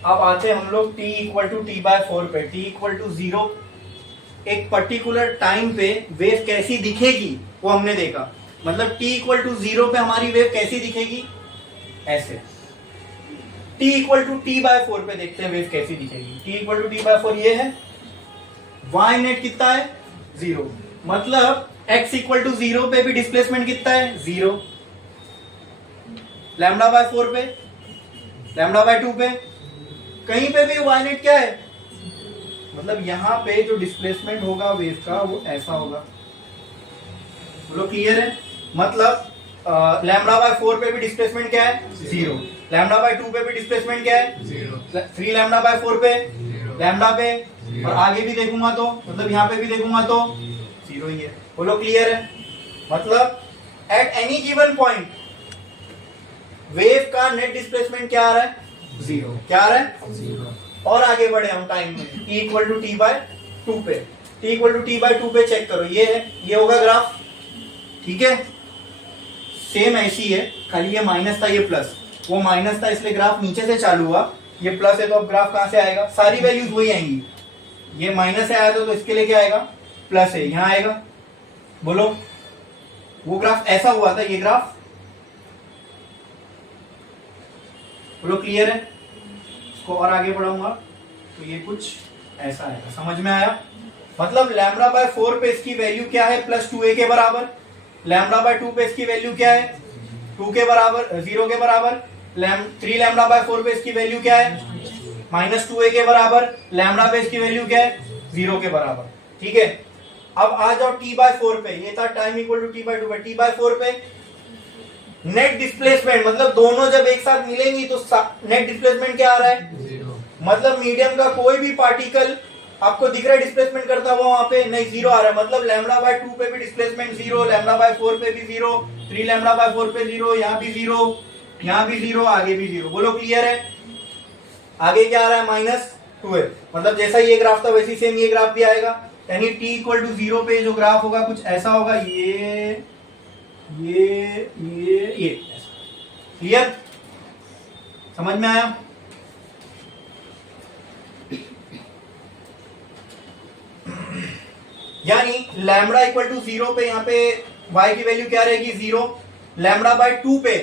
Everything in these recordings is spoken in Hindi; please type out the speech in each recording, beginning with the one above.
अब आते हैं हम लोग t equal to t by 4 पे। t इक्वल टू 0 एक पर्टिकुलर टाइम पे वेव कैसी दिखेगी वो हमने देखा। मतलब t इक्वल टू 0 पे हमारी वेव कैसी दिखेगी, ऐसे। t equal to t by 4 पे देखते हैं वेव कैसी दिखेगी। t equal to t by 4 ये है, y नेट कितना है 0, मतलब x इक्वल टू 0 पे भी डिस्प्लेसमेंट कितना है 0, लैम्डा बाय 4 पे, लैम्डा बाय 2 पे, कहीं पे भी y नेट क्या है, मतलब यहां पे जो डिस्प्लेसमेंट होगा वेव का वो ऐसा होगा। बोलो क्लियर है? मतलब लैम्डा बाय 4 पे भी डिस्प्लेसमेंट क्या है 0, लैम्डा बाय 2 पे भी डिस्प्लेसमेंट क्या है 0, 3 लैम्डा बाय 4 पे, लैम्डा पे, और आगे भी देखूंगा तो मतलब यहाँ पे भी देखूंगा तो 0 ही है। बोलो क्लियर है? मतलब at any given point wave का नेट डिस्प्लेसमेंट क्या आ रहा है 0, क्या आ रहा है 0। और आगे बढ़े हम टाइम में, t equal to t by 2 पे, t equal to t by 2 पे चेक करो, ये है, ये होगा ग्राफ, ठीक है, सेम ऐसी है, खाली ये माइनस था ये प्लस, वो माइनस था इसलिए ग्राफ नीचे से चालू हुआ, ये प्लस है तो अब ग्राफ कहां से आएगा, सारी वैल्यूज वही आएंगी। ये माइनस से आया था तो इसके लिए क्या आएगा प्लस है, यहां आएगा। बोलो वो ग्राफ ऐसा हुआ था, ये ग्राफ, बोलो क्लियर है? इसको और आगे बढ़ाऊंगा तो ये कुछ ऐसा आएगा, समझ में आया? मतलब लैम्डा बाय 4 पे इसकी वैल्यू क्या है प्लस 2a के बराबर, लैम्डा बाय 2 पे इसकी वैल्यू क्या है 2 के बराबर, 0 के बराबर, 3 लैम्डा बाय 4 पे इसकी वैल्यू क्या है माइनस 2a के बराबर, लैम्डा पे इसकी वैल्यू क्या है 0 के बराबर, ठीक है। अब आ जाओ t बाय 4 पे, ये था time equal to t by 2 पे, t बाय 4 पे नेट डिस्प्लेसमेंट, मतलब दोनों जब एक साथ मिलेंगी तो नेट डिस्प्लेसमेंट क्या आ रहा है 0। मतलब मीडियम का कोई भी पार्टिकल आपको दिख रहा है डिस्प्लेसमेंट करता हुआ वहां पे नहीं, 0 आ रहा है। मतलब लैम्डा बाय 2 पे भी डिस्प्लेसमेंट 0, लैम्डा बाय 4 पे भी 0, 3 लैम्डा बाय 4 पे 0, यहाँ भी 0, यहाँ भी 0, आगे भी 0। बोलो क्लियर है? आगे क्या आ रहा है माइनस 2 मतलब जैसा ये ग्राफ था वैसी सेम ये ग्राफ भी आएगा, यानी t इक्वल टू 0 पे जो ग्राफ होगा कुछ ऐसा होगा, ये क्लियर? समझ में आया? यानी लैम्डा इक्वल टू 0 पे यहाँ पे y की वैल्यू क्या रहेगी 0, लैम्डा बाय 2 पे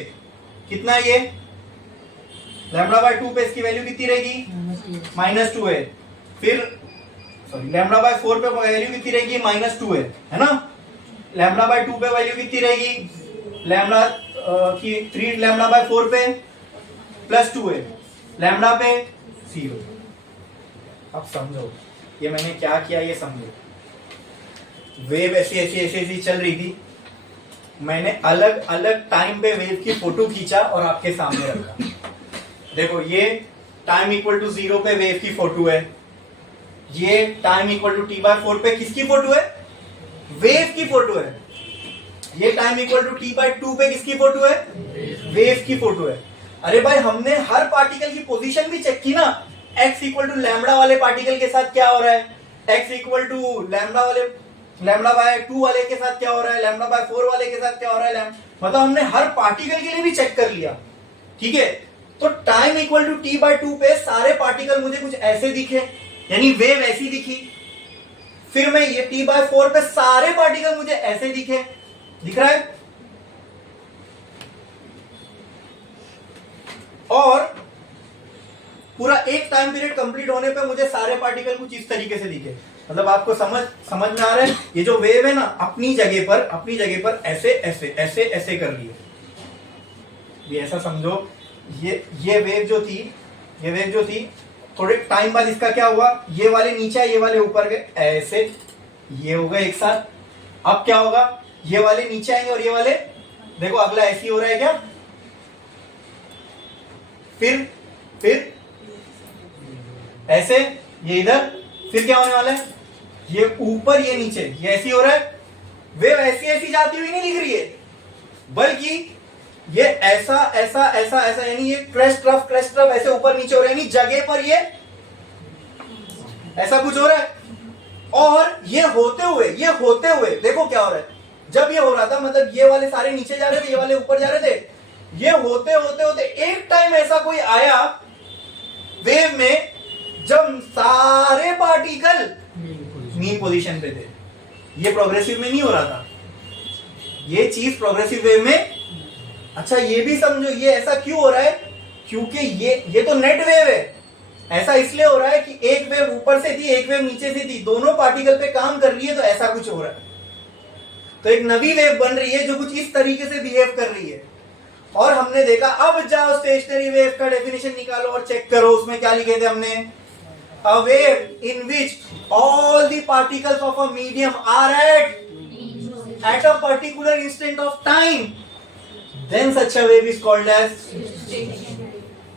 कितना है ये, लैम्डा बाय 2 पे इसकी वैल्यू कितनी रहेगी माइनस 2 है, फिर सॉरी लैम्डा बाय 4 पे वैल्यू कितनी रहेगी माइनस 2 है ना, लैम्डा बाय 2 पे वैल्यू कितनी रहेगी लैम्डा की 3 लैम्डा बाय 4 पे प्लस 2 है, लैम्डा पे 0। अब समझो ये मैंने क्या किया, ये समझो। वेव ऐसी ऐसी ऐसी ऐसी चल रही थी, मैंने अलग अलग टाइम पे वेव की फोटो खींचा और आपके सामने रखा। देखो ये टाइम इक्वल टू 0 पे वेव की फोटो है, ये time equal to t by 4 पे किसकी फोटो है वेव की फोटो है, ये time equal to t by 2 पे किसकी फोटो है वेव की फोटो है। अरे भाई हमने हर पार्टिकल की पोजीशन भी चेक की ना, x इक्वल टू लैम्डा वाले पार्टिकल के साथ क्या हो रहा है, x equal to lambda by 2 वाले के साथ क्या हो रहा है, लैम्डा बाय 4 वाले के साथ क्या हो रहा है, मतलब हमने हर पार्टिकल के लिए भी चेक कर लिया, ठीक है। तो time equal to t by 2 पे सारे पार्टिकल मुझे कुछ ऐसे दिखे, यानी वेव ऐसी दिखी, फिर मैं ये टी बाय 4 पे सारे पार्टिकल मुझे ऐसे दिखे, दिख रहा है, और पूरा एक टाइम पीरियड कंप्लीट होने पे मुझे सारे पार्टिकल कुछ इस तरीके से दिखे। मतलब आपको समझ में आ रहा है, ये जो वेव है ना अपनी जगह पर ऐसे ऐसे ऐसे ऐसे कर रही है, ये ऐसा समझो, ये वेव जो थी थोड़े टाइम बाद इसका क्या हुआ, ये वाले नीचे ये वाले ऊपर गए, ऐसे ये हो गए एक साथ। अब क्या होगा, ये वाले नीचे आएंगे और ये वाले, देखो अगला ऐसे हो रहा है क्या, फिर ऐसे ये इधर, फिर क्या होने वाला है, ये ऊपर ये नीचे, ये ऐसी हो रहा है। वेव ऐसी ऐसी जाती हुई नहीं दिख रही है, बल्कि ये ऐसा ऐसा ऐसा ऐसा, यानी ये क्रेस्ट रफ ऐसे ऊपर नीचे हो रहा है, यानी जगह पर ये ऐसा कुछ हो रहा है। और ये होते हुए देखो क्या हो रहा है, जब ये हो रहा था मतलब ये वाले सारे नीचे जा रहे थे, ये वाले ऊपर जा रहे थे, ये होते होते एक टाइम ऐसा कोई आया, वेव में जब सारे पार्टिकल मीन पोजीशन पे थे। ये प्रोग्रेसिव में नहीं हो रहा था, ये चीज प्रोग्रेसिव वेव में। अच्छा ये भी समझो ये ऐसा क्यों हो रहा है, क्योंकि ये तो नेट वेव है। ऐसा इसलिए हो रहा है कि एक वेव ऊपर से थी, एक वेव नीचे से थी, दोनों पार्टिकल पे काम कर रही है, तो ऐसा कुछ हो रहा है। तो एक नवी वेव बन रही है जो कुछ इस तरीके से बिहेव कर रही है। और हमने देखा, अब जाओ स्टेशनरी वेव का डेफिनेशन निकालो और चेक करो उसमें क्या लिखे थे हमने। A wave in which all the particles of a medium are at a particular instant of time, then such a wave is called as.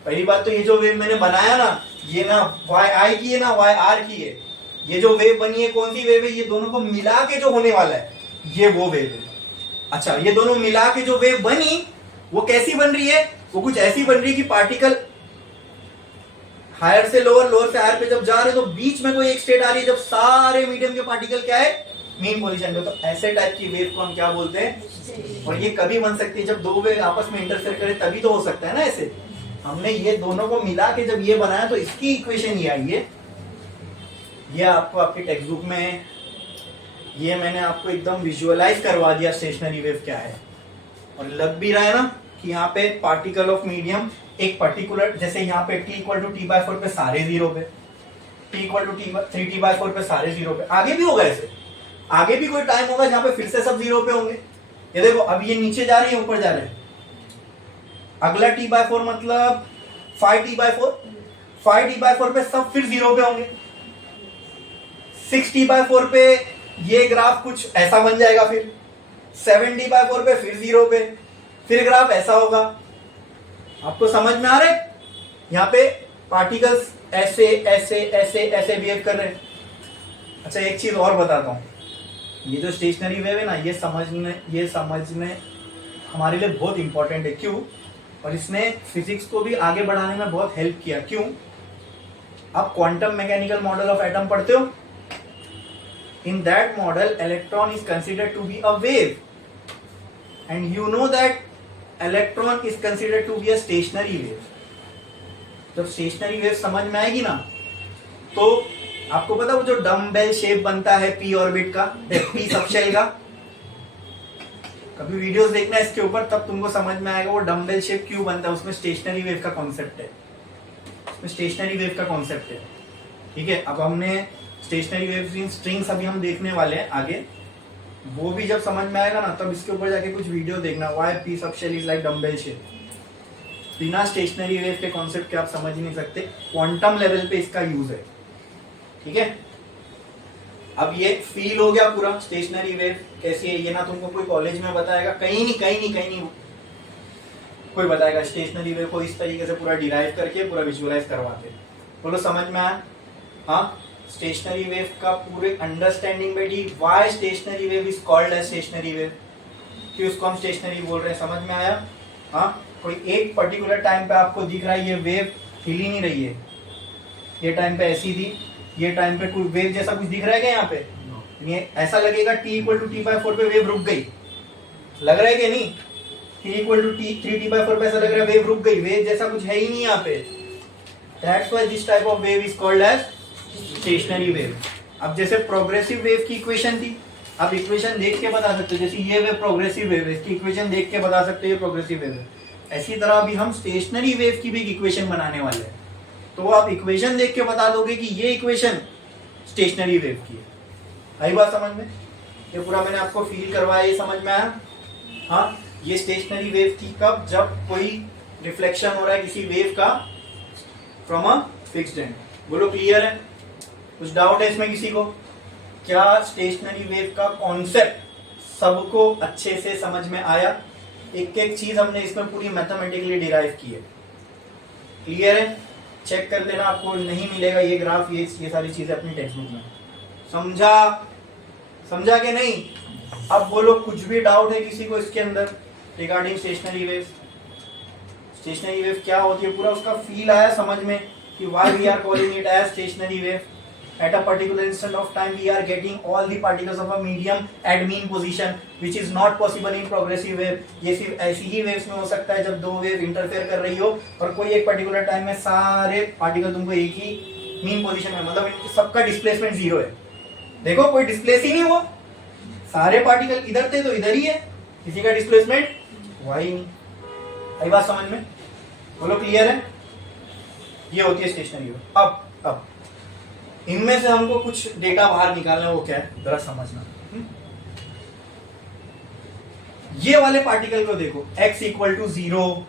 पहली बात तो ये जो वेव मैंने बनाया ना, ये ना वाई आई की है ना वाई आर की है। ये जो वेव बनी है कौन सी वेव है, ये दोनों को मिला के जो होने वाला है ये वो वेव है। अच्छा ये दोनों मिला के जो वेव बनी वो कैसी बन रही है, वो कुछ ऐसी बन रही है कि पार्टिकल हायर से लोअर, लोअर से हायर पे जब जा रहे तो बीच में कोई एक स्टेट आ रही है जब सारे मीडियम के पार्टिकल क्या है, मीन पोजीशन पे। तो ऐसे टाइप की वेव को हम क्या बोलते हैं। और ये कभी बन सकती है जब दो वेव आपस में इंटरफेयर करे, तभी तो हो सकता है ना ऐसे। हमने ये दोनों को मिला के जब ये बनाया तो इसकी इक्वेशन ये आई है। ये आपको आपके टेक्स्ट बुक में ये मैंने आपको एकदम विजुअलाइज करवा दिया स्टेशनरी वेव क्या है। और लग भी रहा है ना कि यहाँ पे पार्टिकल ऑफ मीडियम एक पर्टिकुलर, जैसे यहाँ पे t इक्वल टू t/4 पे सारे जीरो पे, t इक्वल टू 3t/4 पे सारे जीरो पे। आगे भी होगा ऐसे, आगे भी कोई टाइम होगा जहाँ पे फिर से सब जीरो पे होंगे। ये देखो अब ये नीचे जा रही है ऊपर जा रहे हैं। अगला t/4 मतलब 5t/4, 5t/4 पे सब फिर जीरो पे होंगे। 6t/4 पे ये ग्राफ कुछ ऐसा बन जाएगा, फिर 7t/4 पे फिर जीरो पे, फिर ग्राफ ऐसा होगा। आपको समझ में आ रहा है? यहाँ पे पार्टिकल्स ऐसे ऐसे ऐसे ऐसे बिहेव कर रहे हैं। अच्छा एक चीज और बताता हूँ, ये जो स्टेशनरी वेव है ना, ये समझने हमारे लिए बहुत इंपॉर्टेंट है। क्यों? और इसने फिजिक्स को भी आगे बढ़ाने में बहुत हेल्प किया। क्यों? आप quantum mechanical model of atom पढ़ते हो। In that model, electron is considered to be a wave, and you know that electron is considered to be a stationary wave. जब स्टेशनरी वेव समझ में आएगी ना, तो आपको पता वो जो डम्बेल शेप बनता है पी ऑर्बिट का, पी सबशेल का, कभी वीडियोस देखना इसके ऊपर, तब तुमको समझ में आएगा वो डम्बेल शेप क्यों बनता है। उसमें स्टेशनरी वेव का कॉन्सेप्ट है, उसमें स्टेशनरी वेव का कॉन्सेप्ट है। ठीक है, अब हमने स्टेशनरी वेव स्ट्रिंग्स अभी हम देखने वाले हैं आगे, वो भी जब समझ में आएगा ना तब इसके ऊपर जाके कुछ वीडियो देखना, why P subshell is like dumbbell shape. बिना स्टेशनरी वेव के कॉन्सेप्ट के आप समझ ही नहीं सकते। क्वांटम लेवल पे इसका यूज है। ठीक है, अब ये फील हो गया पूरा स्टेशनरी वेव कैसी है। ये ना तुमको कोई कॉलेज में बताएगा, कहीं नहीं कोई बताएगा स्टेशनरी वेव को इस तरीके से पूरा डिराइव करके पूरा विजुअलाइज करवाते। बोलो समझ में आया? हाँ, स्टेशनरी वेव का पूरे अंडरस्टैंडिंग बैठी। Why stationary wave is called as stationary wave, कि उसको हम स्टेशनरी बोल रहे हैं। समझ में आया? हाँ, कोई एक पर्टिकुलर टाइम पे आपको दिख रहा है ये वेव हिल ही नहीं रही है, ये टाइम पे ऐसी थी, ये टाइम पे कोई वेव जैसा कुछ दिख रहा है क्या यहाँ पे? ये ऐसा लगेगा t इक्वल टू t/4 पे वेव रुक गई, लग रहा है कि नहीं? t इक्वल टू 3t/4 पे ऐसा लग रहा है वेव रुक गई, वेव जैसा कुछ है ही नहीं यहाँ पे। That's why this type of wave is called as stationary wave. अब जैसे प्रोग्रेसिव वेव की इक्वेशन थी, आप इक्वेशन देख के बता सकते हो। जैसे ये वेव प्रोग्रेसिव वेव है, इसकी इक्वेशन देख के बता सकते हो ये प्रोग्रेसिव वेव है। ऐसी तरह अभी हम स्टेशनरी वेव की भी इक्वेशन बनाने वाले हैं, तो आप इक्वेशन देख के बता दोगे कि ये इक्वेशन स्टेशनरी वेव की है। आई बात समझ में? ये पूरा मैंने आपको फील करवाया, ये समझ में आया? हाँ, ये स्टेशनरी वेव थी कब? जब कोई रिफ्लेक्शन हो रहा है किसी वेव का फ्रॉम अ फिक्स्ड एंड। बोलो क्लियर है? कुछ डाउट है इसमें किसी को? क्या स्टेशनरी वेव का कॉन्सेप्ट सबको अच्छे से समझ में आया? एक एक चीज हमने इसमें पूरी मैथमेटिकली डिराइव की है। क्लियर है? चेक कर लेना, आपको नहीं मिलेगा ये ग्राफ, ये सारी चीजें अपनी टेक्स्ट बुक में। समझा कि नहीं? अब बोलो कुछ भी डाउट है किसी को इसके अंदर regarding stationary wave? Stationary wave क्या होती है पूरा उसका फील आया समझ में कि why we are calling it as stationary wave? at a particular instant of time we are getting all the particles of a medium at mean position which is not possible in progressive wave. ये सिर्फ ऐसी ही waves में हो सकता है जब दो wave इंटरफेयर कर रही हो और कोई एक पर्टिकुलर टाइम में सारे पार्टिकल तुमको एक ही मीन पोजीशन में, मतलब इनकी सबका डिस्प्लेसमेंट जीरो है. देखो कोई डिस्प्लेस ही नहीं हुआ, सारे पार्टिकल इधर थे तो इधर ही है, किसी का डिस्प्लेसमेंट हुआ ही नहीं. आई बात समझ में? बोलो क्लियर है? ये होती है स्टेशनरी वेव. अब इनमें से हमको कुछ डेटा बाहर निकालना है, वो क्या है जरा समझना. ये वाले पार्टिकल को देखो, x इक्वल टू 0,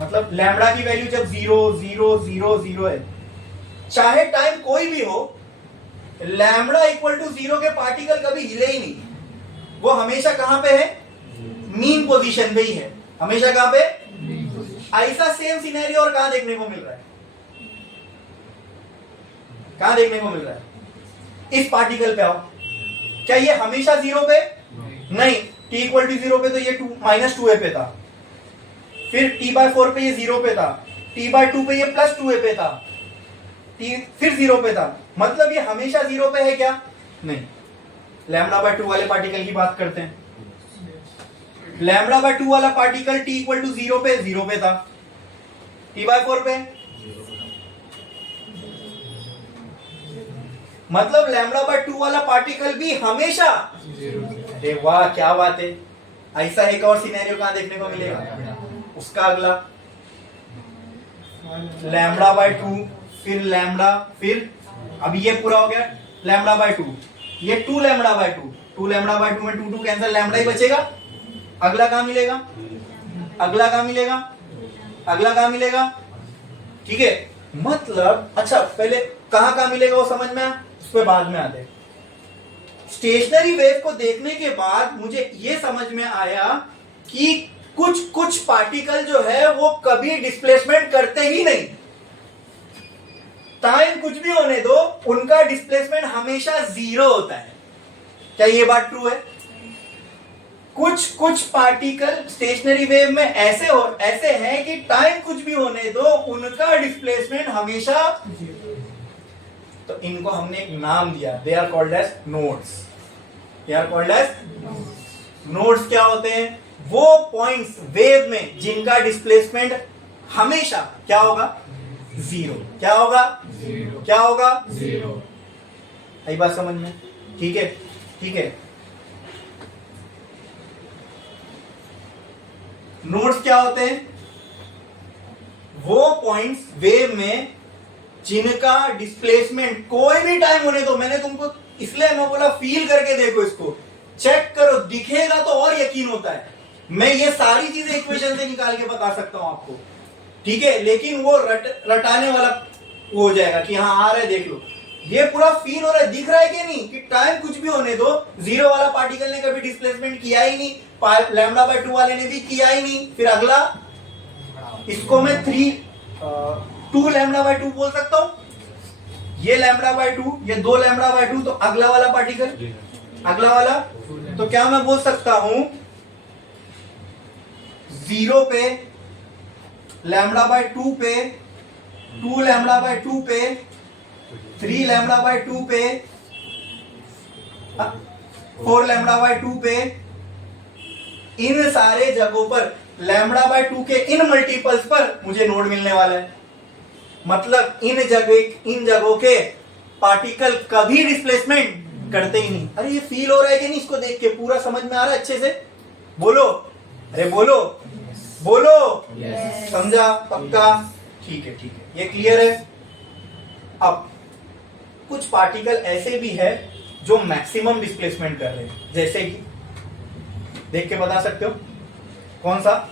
मतलब लैम्बडा की वैल्यू जब 0 0 0 0 है, चाहे टाइम कोई भी हो, लैम्बडा इक्वल टू 0 के पार्टिकल कभी हिले ही नहीं. वो हमेशा कहां पे है? मीन पोजीशन पे ही है, हमेशा कहां पे? ऐसा सेम सिनेरियो और कहां देखने को मिल रहा है? कहां देखने को मिल रहा है? इस पार्टिकल पे आओ, क्या ये हमेशा 0 पे? नहीं. t इक्वल टू 0 पे तो ये -2a पे था, फिर t/4 पे ये 0 पे था, t/2 पे ये +2a पे था, t फिर 0 पे था, मतलब ये हमेशा 0 पे है क्या? नहीं. λ/2 वाले पार्टिकल की बात करते हैं. λ/2 वाला पार्टिकल t इक्वल टू 0 पे 0 पे था, t/4 पे मतलब λ/2 वाला पार्टिकल भी हमेशा. अरे वाह क्या बात है. ऐसा एक और सिनेरियो कहां देखने को मिलेगा? उसका अगला λ/2 फिर लैम्बडा, फिर अभी ये पूरा हो गया λ/2, ये 2λ/2, 2λ/2 में 2 कैंसिल, लैम्बडा ही बचेगा. अगला कहां मिलेगा? अगला कहां मिलेगा? अगला कहां मिलेगा? ठीक है, मतलब अच्छा पहले कहां मिलेगा वो समझ में, उस पर बाद में आते. स्टेशनरी वेव को देखने के बाद मुझे ये समझ में आया कि कुछ पार्टिकल जो है वो कभी डिस्प्लेसमेंट करते ही नहीं. टाइम कुछ भी होने दो, उनका डिस्प्लेसमेंट हमेशा 0 होता है. क्या ये बात ट्रू है? कुछ पार्टिकल स्टेशनरी वेव में ऐसे हैं कि टाइम कुछ भी होने दो, उनका डिस्प्लेसमेंट हमेशा. तो इनको हमने एक नाम दिया, they are called as nodes. They are called as nodes. क्या होते हैं? वो पॉइंट्स वेव में जिनका डिस्प्लेसमेंट हमेशा क्या होगा? 0. क्या होगा? 0. क्या होगा? 0. आई बात समझ में? ठीक है, ठीक है. नोड्स क्या होते हैं? वो पॉइंट्स वेव में जिनका डिस्प्लेसमेंट कोई भी टाइम होने दो, मैंने तुमको इसलिए मैं बोला फील करके देखो, इसको चेक करो, दिखेगा तो और यकीन होता है. मैं ये सारी चीजें इक्वेशन से निकाल के बता सकता हूं आपको, ठीक है, लेकिन वो रटाने वाला वो हो जाएगा कि हाँ आ रहा है, देख लो. ये पूरा फील हो रहा है, दिख रहा है कि नहीं कि टाइम कुछ भी होने दो, 0 वाला पार्टिकल ने कभी डिस्प्लेसमेंट किया ही नहीं, λ/2 वाले ने भी किया ही नहीं. फिर अगला, इसको मैं 2λ/2 बोल सकता हूं. ये λ/2, ये 2λ/2, तो अगला वाला पार्टिकल, अगला वाला, तो क्या मैं बोल सकता हूं 0 पे, λ/2 पे, 2λ/2 पे, 3λ/2 पे, 4λ/2 पे, इन सारे जगहों पर λ/2 के इन मल्टीपल्स पर मुझे नोड मिलने वाला है. मतलब इन जगहों के पार्टिकल कभी डिस्प्लेसमेंट करते ही नहीं. अरे ये फील हो रहा है कि नहीं? इसको देख के पूरा समझ में आ रहा है अच्छे से? बोलो, अरे बोलो बोलो. yes. समझा? पक्का? ठीक है, ठीक है, ये क्लियर है. अब कुछ पार्टिकल ऐसे भी है जो मैक्सिमम डिस्प्लेसमेंट कर रहे हैं, जैसे कि देख के बता सकते हो कौन सा?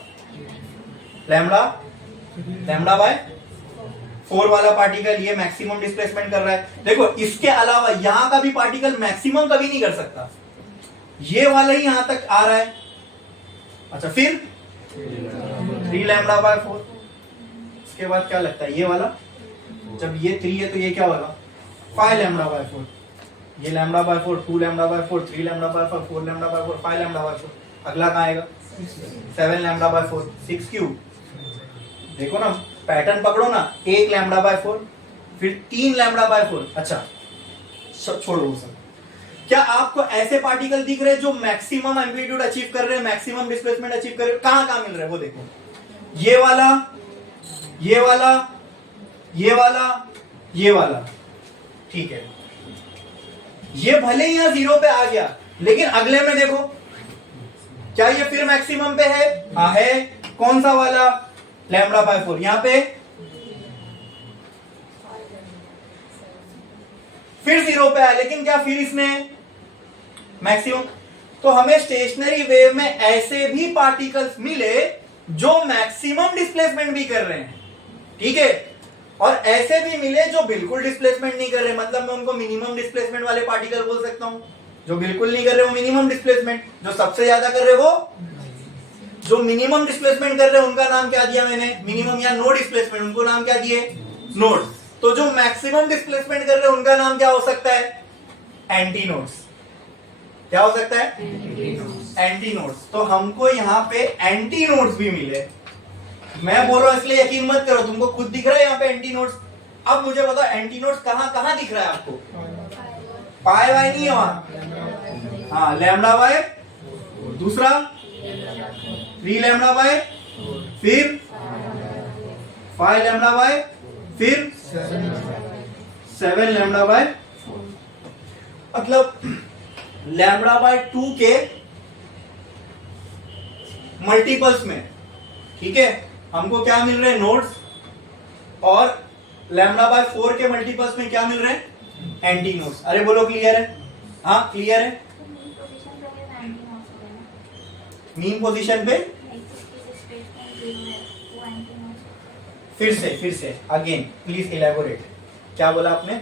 λ/4 वाला पार्टिकल ये मैक्सिमम डिस्प्लेसमेंट कर रहा है. देखो इसके अलावा यहां का भी पार्टिकल मैक्सिमम कभी नहीं कर सकता, ये वाला ही यहां तक आ रहा है. अच्छा, फिर 3λ/4. इसके बाद क्या लगता है? ये वाला, जब ये 3 है तो ये क्या होगा? 5λ/4. ये λ/4, 2λ/4, 3λ/4, 4λ/4, 5λ/4. अगला कहां आएगा? 7λ/4, 6 क्यूब. देखो ना, पैटर्न पकड़ो ना. 1λ/4, फिर 3λ/4. अच्छा, छोड़ो वो सब। क्या आपको ऐसे पार्टिकल दिख रहे हैं जो मैक्सिमम एम्पलीट्यूड अचीव कर रहे हैं, मैक्सिमम डिस्प्लेसमेंट अचीव कर रहे हैं? कहां कहां मिल रहा है वो देखो, ये वाला, ये वाला, ये वाला, ये वाला, ठीक है। ये भले ही यहां 0 पे आ गया, लेकिन अगले में देखो, क्या ये फिर मैक्सिमम पे है? हाँ है। कौन सा वाला? λ/4। यहां पे फिर 0 पे आया, लेकिन क्या फिर इसने मैक्सिमम? तो हमें स्टेशनरी वेव में ऐसे भी पार्टिकल्स मिले जो मैक्सिमम डिस्प्लेसमेंट भी कर रहे हैं, ठीक है, और ऐसे भी मिले जो बिल्कुल डिस्प्लेसमेंट नहीं कर रहे। मतलब मैं उनको मिनिमम डिस्प्लेसमेंट वाले पार्टिकल बोल सकता हूं। जो बिल्कुल नहीं कर रहे वो मिनिमम डिस्प्लेसमेंट, जो सबसे ज्यादा कर रहे वो, जो मिनिमम डिस्प्लेसमेंट कर रहे हैं उनका नाम क्या दिया मैंने? मिनिमम या नो डिस्प्लेसमेंट, उनको नाम क्या दिए? नोड। तो जो मैक्सिमम डिस्प्लेसमेंट कर रहे हैं उनका नाम क्या हो सकता है? Anti nodes. क्या हो सकता है? Anti nodes. तो हमको यहाँ पे एंटी नोड्स भी मिले। मैं बोल रहा हूं इसलिए यकीन मत करो, तुमको खुद दिख रहा है यहाँ पे एंटी नोड्स। अब मुझे बताओ एंटी नोड्स कहां कहां दिख रहा है आपको? पाई वाई नहीं है वहां, हाँ λ/, दूसरा 3λ/, फिर 5λ/, फिर 7λ/। मतलब λ/2 के मल्टीपल्स में, ठीक है, हमको क्या मिल रहे हैं? नोड्स। और λ/4 के मल्टीपल्स में क्या मिल रहे हैं? Anti nodes. अरे बोलो क्लियर है? हाँ क्लियर है। मीन पोजीशन पे फिर से अगेन प्लीज इलैबोरेट। क्या बोला आपने?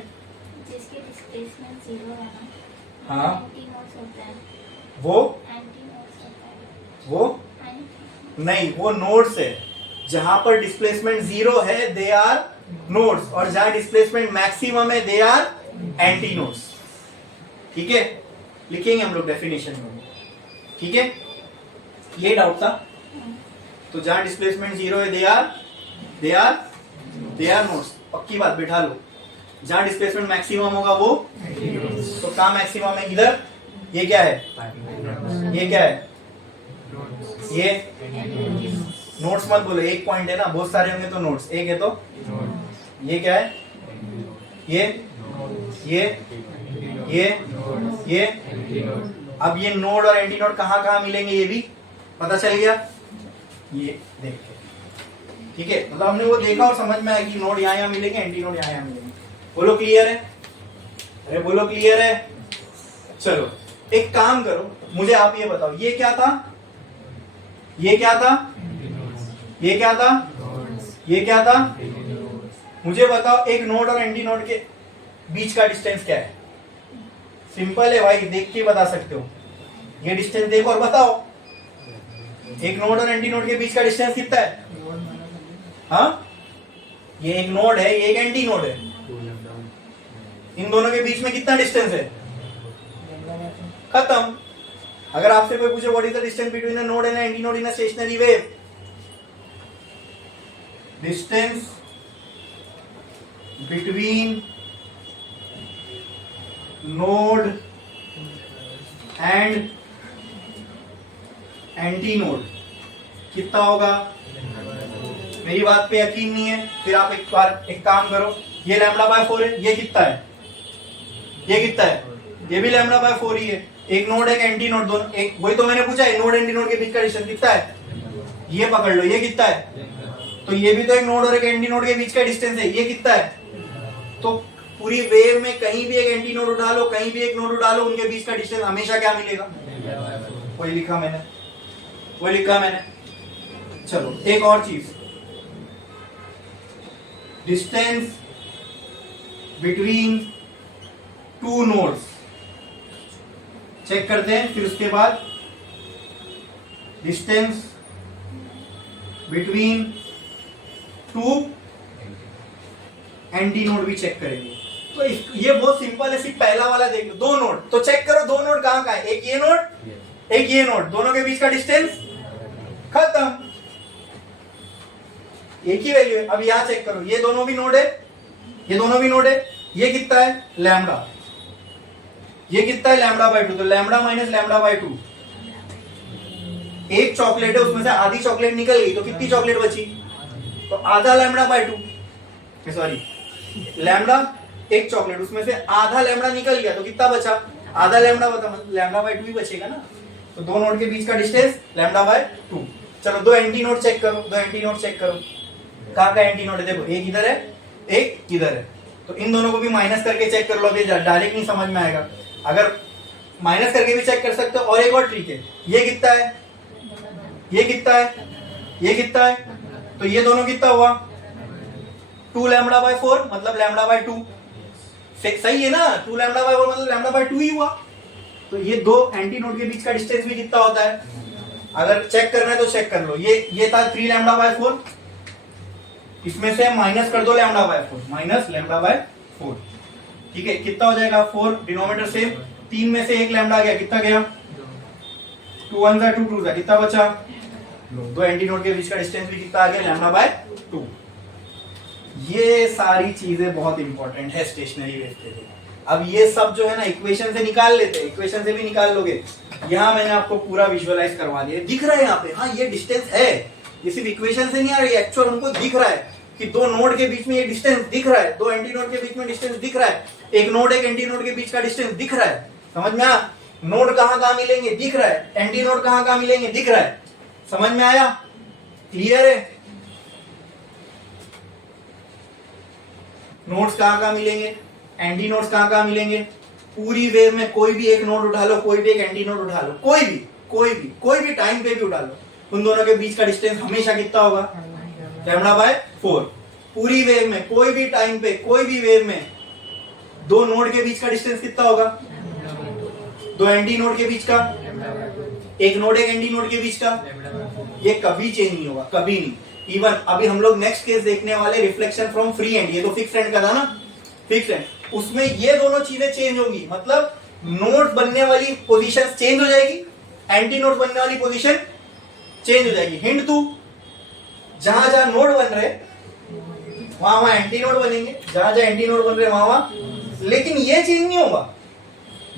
जिसके डिस्प्लेसमेंट 0 है ना, हाँ एंटी नोड्स होता है। वो एंटी नोड्स होता है। वो नहीं, वो नोड्स है। जहां पर डिस्प्लेसमेंट 0 है दे आर नोड्स, और जहां डिस्प्लेसमेंट मैक्सिमम है दे आर एंटी नोड्स। ठीक है, लिखेंगे हम लोग डेफिनेशन में, ठीक है। ये डाउट था। तो जहां डिस्प्लेसमेंट 0 है दे आर नोड्स। पक्की बात, बिठा लो। जहां डिस्प्लेसमेंट मैक्सिमम होगा वो, तो कहां मैक्सिमम है? इधर। ये क्या है? ये क्या है? ये नोट्स मत बोलो, एक पॉइंट है ना, बहुत सारे होंगे तो नोट्स। एक है तो ये क्या है? ये अब ये नोड और एंटी नोड कहां कहां मिलेंगे ये भी पता चल गया। ये देख के, ठीक है, मतलब हमने वो देखा और समझ में आया कि नोड यहाँ मिलेंगे, एंटी नोड यहाँ मिलेंगे। बोलो क्लियर है? अरे बोलो क्लियर है? चलो एक काम करो, मुझे आप ये बताओ, ये क्या था? ये क्या था? ये क्या था? ये क्या था? मुझे बताओ एक नोड और एंटी नोड के बीच का डिस्टेंस क्या है? सिंपल है भाई, देख के बता सकते हो। ये डिस्टेंस देखो और बताओ, एक नोड और एंटी नोड के बीच का डिस्टेंस कितना है? हाँ, ये एक नोड है, ये एक एंटी नोड है। इन दोनों के बीच में कितना डिस्टेंस है? खत्म। अगर आपसे कोई पूछे what is the distance between a node and anti node in a stationary wave, distance between node and anti node कितना होगा? मेरी बात पे यकीन नहीं है? फिर आप एक बार एक काम करो, ये λ/4 है, ये कितना है? ये कितना है? ये भी λ/4 ही है। एक नोड एक एंटी नोड, दोनों एक, वही तो मैंने पूछा है, नोड एंटी नोड के बीच का डिस्टेंस कितना है? ये पकड़ लो, ये कितना है? तो ये भी तो एक नोड और एक एंटी नोड के बीच का डिस्टेंस है, ये कितना है? तो पूरी वेव में कहीं भी एक एंटी नोड उठा लो, कहीं भी एक नोड उठा लो, उनके बीच का डिस्टेंस हमेशा क्या मिलेगा? वही लिखा मैंने। चलो एक और चीज, distance between two nodes check करते हैं, फिर उसके बाद distance between two anti node भी चेक करेंगे। तो ये बहुत सिंपल है, सिर्फ पहला वाला देख लो, दो नोड। तो चेक करो दो नोड कहां का है? एक ये नोड, एक ये नोड, दोनों के बीच का डिस्टेंस खत्म, एक ही वैल्यू है। अब यहां चेक करो, ये दोनों भी नोड है, ये दोनों भी नोड है, ये कितना है? लैम्डा। ये कितना है लैम्बडा बाय 2, तो लैम्बडा माइनस लैम्बडा बाय 2, एक चॉकलेट है उसमें से आधी चॉकलेट निकल गई तो कितनी चॉकलेट बची, तो आधा लैम्बडा बाय 2, सॉरी लैम्बडा एक चॉकलेट उसमें से आधा लैम्बडा निकल गया तो कितना बचा, आधा लैम्बडा बचा, मतलब लैम्बडा बाय 2 ही बचेगा ना। तो दो नोड के बीच का डिस्टेंस लैम्बडा बाय 2। चलो दो एंटी नोड चेक करो, दो एंटी नोड चेक करो, कहाँ का एंटी नोड है, देखो एक इधर है एक इधर है, तो इन दोनों को भी माइनस करके चेक कर लो, अभी डायरेक्ट नहीं समझ में आएगा, अगर माइनस करके भी चेक कर सकते हो। और एक और ट्रिक है, ये कितना है, ये कितना है, ये कितना है, तो ये दोनों कितना हुआ 2 लैम्बडा बाय 4 मतलब लैम्बडा बाय 2, सही है ना, 2 लैम्बडा बाय 4 मतलब लैम्बडा बाय 2 ही हुआ। तो ये दो एंटी नोड के बीच का डिस्टेंस भी कितना होता है, अगर चेक करना है तो चेक कर लो। ये था 3 लैम्बडा बाय 4, इसमें से माइनस कर दो lambda by 4, minus lambda by 4, ठीक है, कितना हो जाएगा 4, डिनोमिनेटर से 3 में से 1 लैम्बडा गया, कितना गया 2 1 2 2 कितना बचा, दो एंटी नोड के बीच का डिस्टेंस भी कितना आ गया लैम्बडा बाय 2। ये सारी चीजें बहुत इंपॉर्टेंट है स्टेशनरी वेव के लिए। अब ये सब जो है ना इक्वेशन से निकाल लेते हैं, इक्वेशन से भी निकाल लोगे। यहाँ मैंने आपको पूरा विजुअलाइज करवा दिया, दिख रहा है यहाँ पे, हाँ ये डिस्टेंस है, ये सिर्फ इक्वेशन से नहीं आ रही है, एक्चुअल हमको दिख रहा है कि दो नोड के बीच में ये डिस्टेंस दिख रहा है, दो एंटी नोड के बीच में डिस्टेंस दिख रहा है, एक नोड एक एंटी नोड के बीच का डिस्टेंस दिख रहा है, समझ में आया, नोड कहाँ मिलेंगे दिख रहा है, एंटी नोड कहाँ मिलेंगे दिख रहा है, समझ में आया, क्लियर है। नोड्स कहाँ मिलेंगे, एंटी नोड्स कहाँ मिलेंगे, पूरी वेव में कोई भी एक नोड उठा लो, कोई भी एक एंटी नोड उठा लो, कोई भी टाइम पे भी उठा लो, उन दोनों के बीच का डिस्टेंस हमेशा कितना होगा लैम्बडा बाय 4। पूरी वेव में कोई भी टाइम पे कोई भी वेव में दो नोड के बीच का डिस्टेंस कितना होगा, दो एंटी नोड के बीच का, एक नोड एक एंटी नोड के बीच का, ये कभी चेंज नहीं होगा, कभी नहीं। इवन अभी हम लोग नेक्स्ट केस देखने वाले रिफ्लेक्शन फ्रॉम फ्री एंड, ये तो फिक्स एंड का था ना, फिक्स एंड, उसमें ये दोनों चीजें चेंज होगी, मतलब नोड बनने वाली पोजीशन चेंज हो जाएगी, एंटी नोड बनने वाली पोजीशन चेंज हो जाएगी। हिंट तू, जहां जहां नोड बन रहे वहां एंटी नोड बनेंगे, जहां जहां एंटी नोड बन रहे वहां, लेकिन ये चेंज नहीं होगा,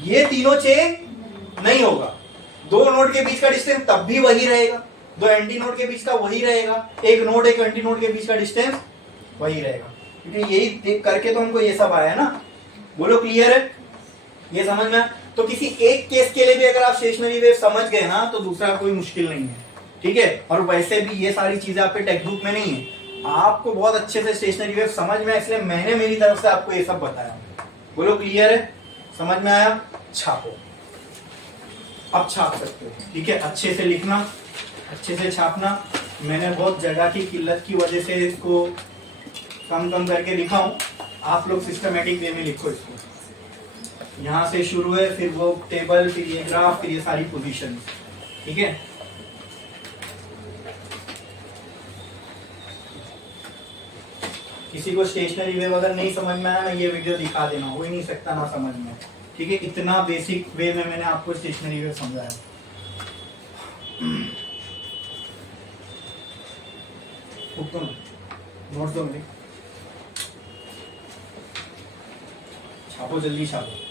ये तीनों चेंज नहीं होगा। दो नोड के बीच का डिस्टेंस तब भी वही रहेगा, दो एंटी नोड के बीच का वही रहेगा, एक नोड एक एंटी नोड के बीच का डिस्टेंस वही रहेगा, क्योंकि यही देख करके तो हमको ये सब आया है ना। बोलो क्लियर है, ये समझ में। तो किसी एक केस के लिए भी अगर आप स्टेशनरी वेव समझ गए ना तो दूसरा कोई मुश्किल नहीं है, ठीक है। और वैसे भी ये सारी चीजें आपके टेक्स्ट बुक में नहीं है, आपको बहुत अच्छे से स्टेशनरी वेव समझ में, इसलिए मैंने मेरी तरफ से आपको ये सब बताया। बोलो क्लियर है, समझ में आया, छापो, अब छाप सकते हो, ठीक है। अच्छे से लिखना, अच्छे से छापना। मैंने बहुत जगह की किल्लत की वजह से इसको कम करके लिखा हूं, आप लोग सिस्टमेटिक वे में लिखो इसको। यहां से शुरू है, फिर वो टेबल, फिर ये ग्राफ, फिर ये सारी पोजीशन, ठीक है। किसी को स्टेशनरी वेव अगर नहीं समझ में आया, मैं ये वीडियो दिखा देना, हो ही नहीं सकता ना समझ में, ठीक है। इतना बेसिक वे में मैंने आपको स्टेशनरी वेव समझाया। नोट्स दो मुझे, छापो जल्दी छापो।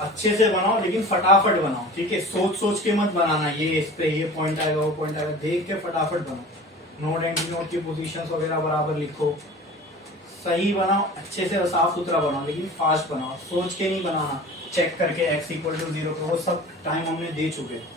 अच्छे से बनाओ लेकिन फटाफट बनाओ, ठीक है, सोच सोच के मत बनाना, ये इस पे ये पॉइंट आएगा वो पॉइंट आएगा, देख के फटाफट बनाओ। नोट एंड नोट की पोजीशंस वगैरह बराबर लिखो, सही बनाओ, अच्छे से साफ सुथरा बनाओ, लेकिन फास्ट बनाओ, सोच के नहीं बनाना, चेक करके x इक्वल टू 0 पे, वो सब टाइम हमने दे चुके।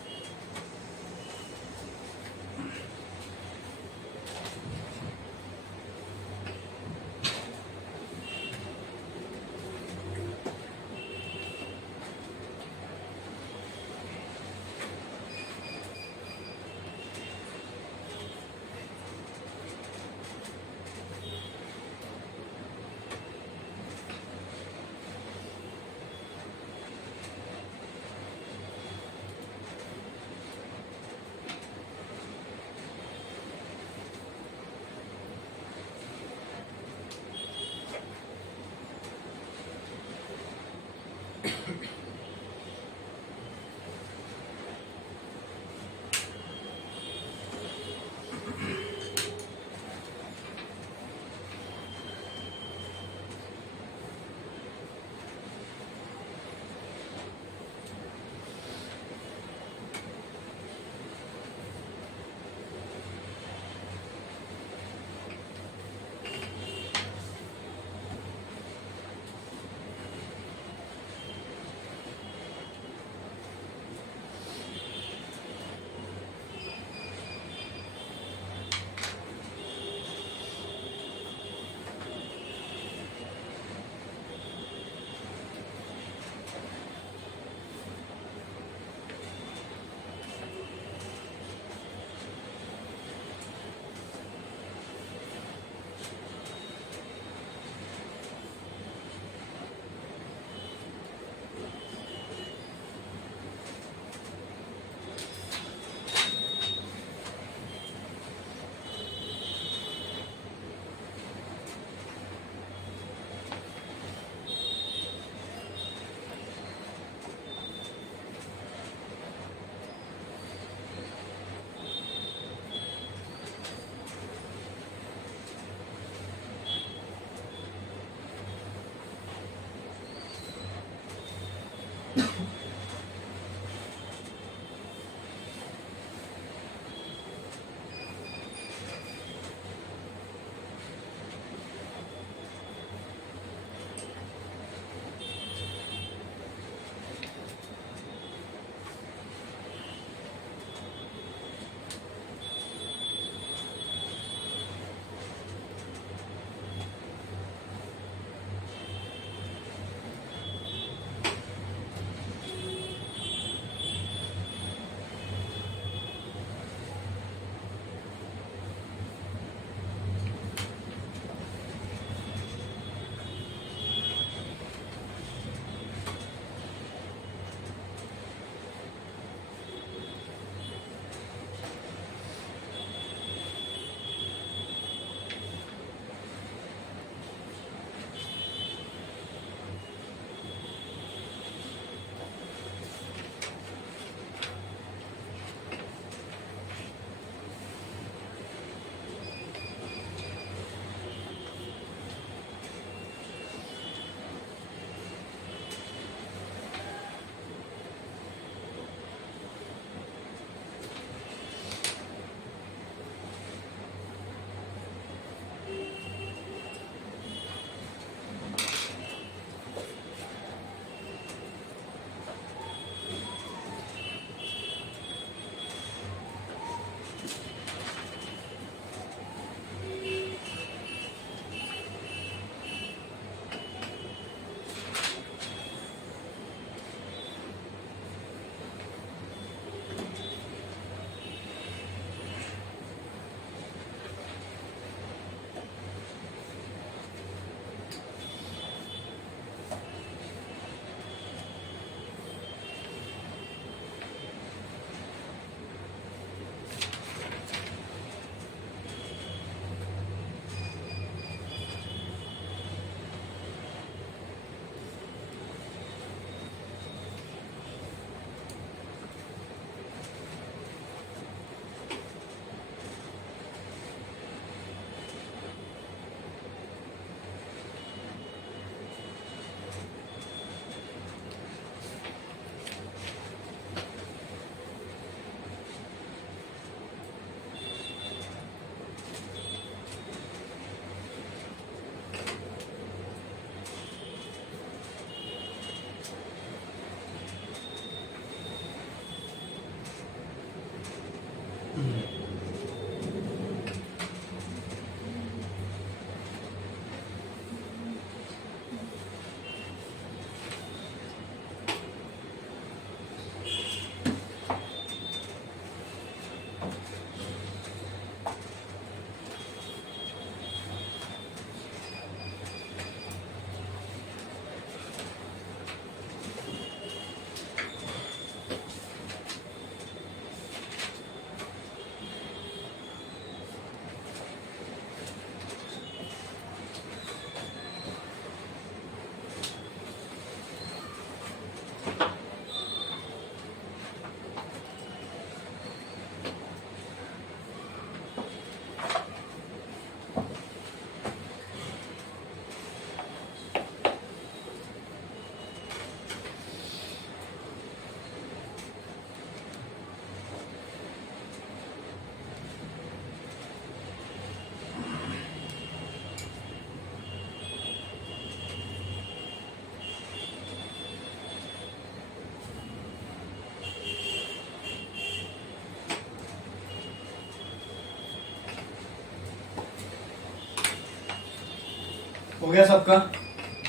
हो गया सबका?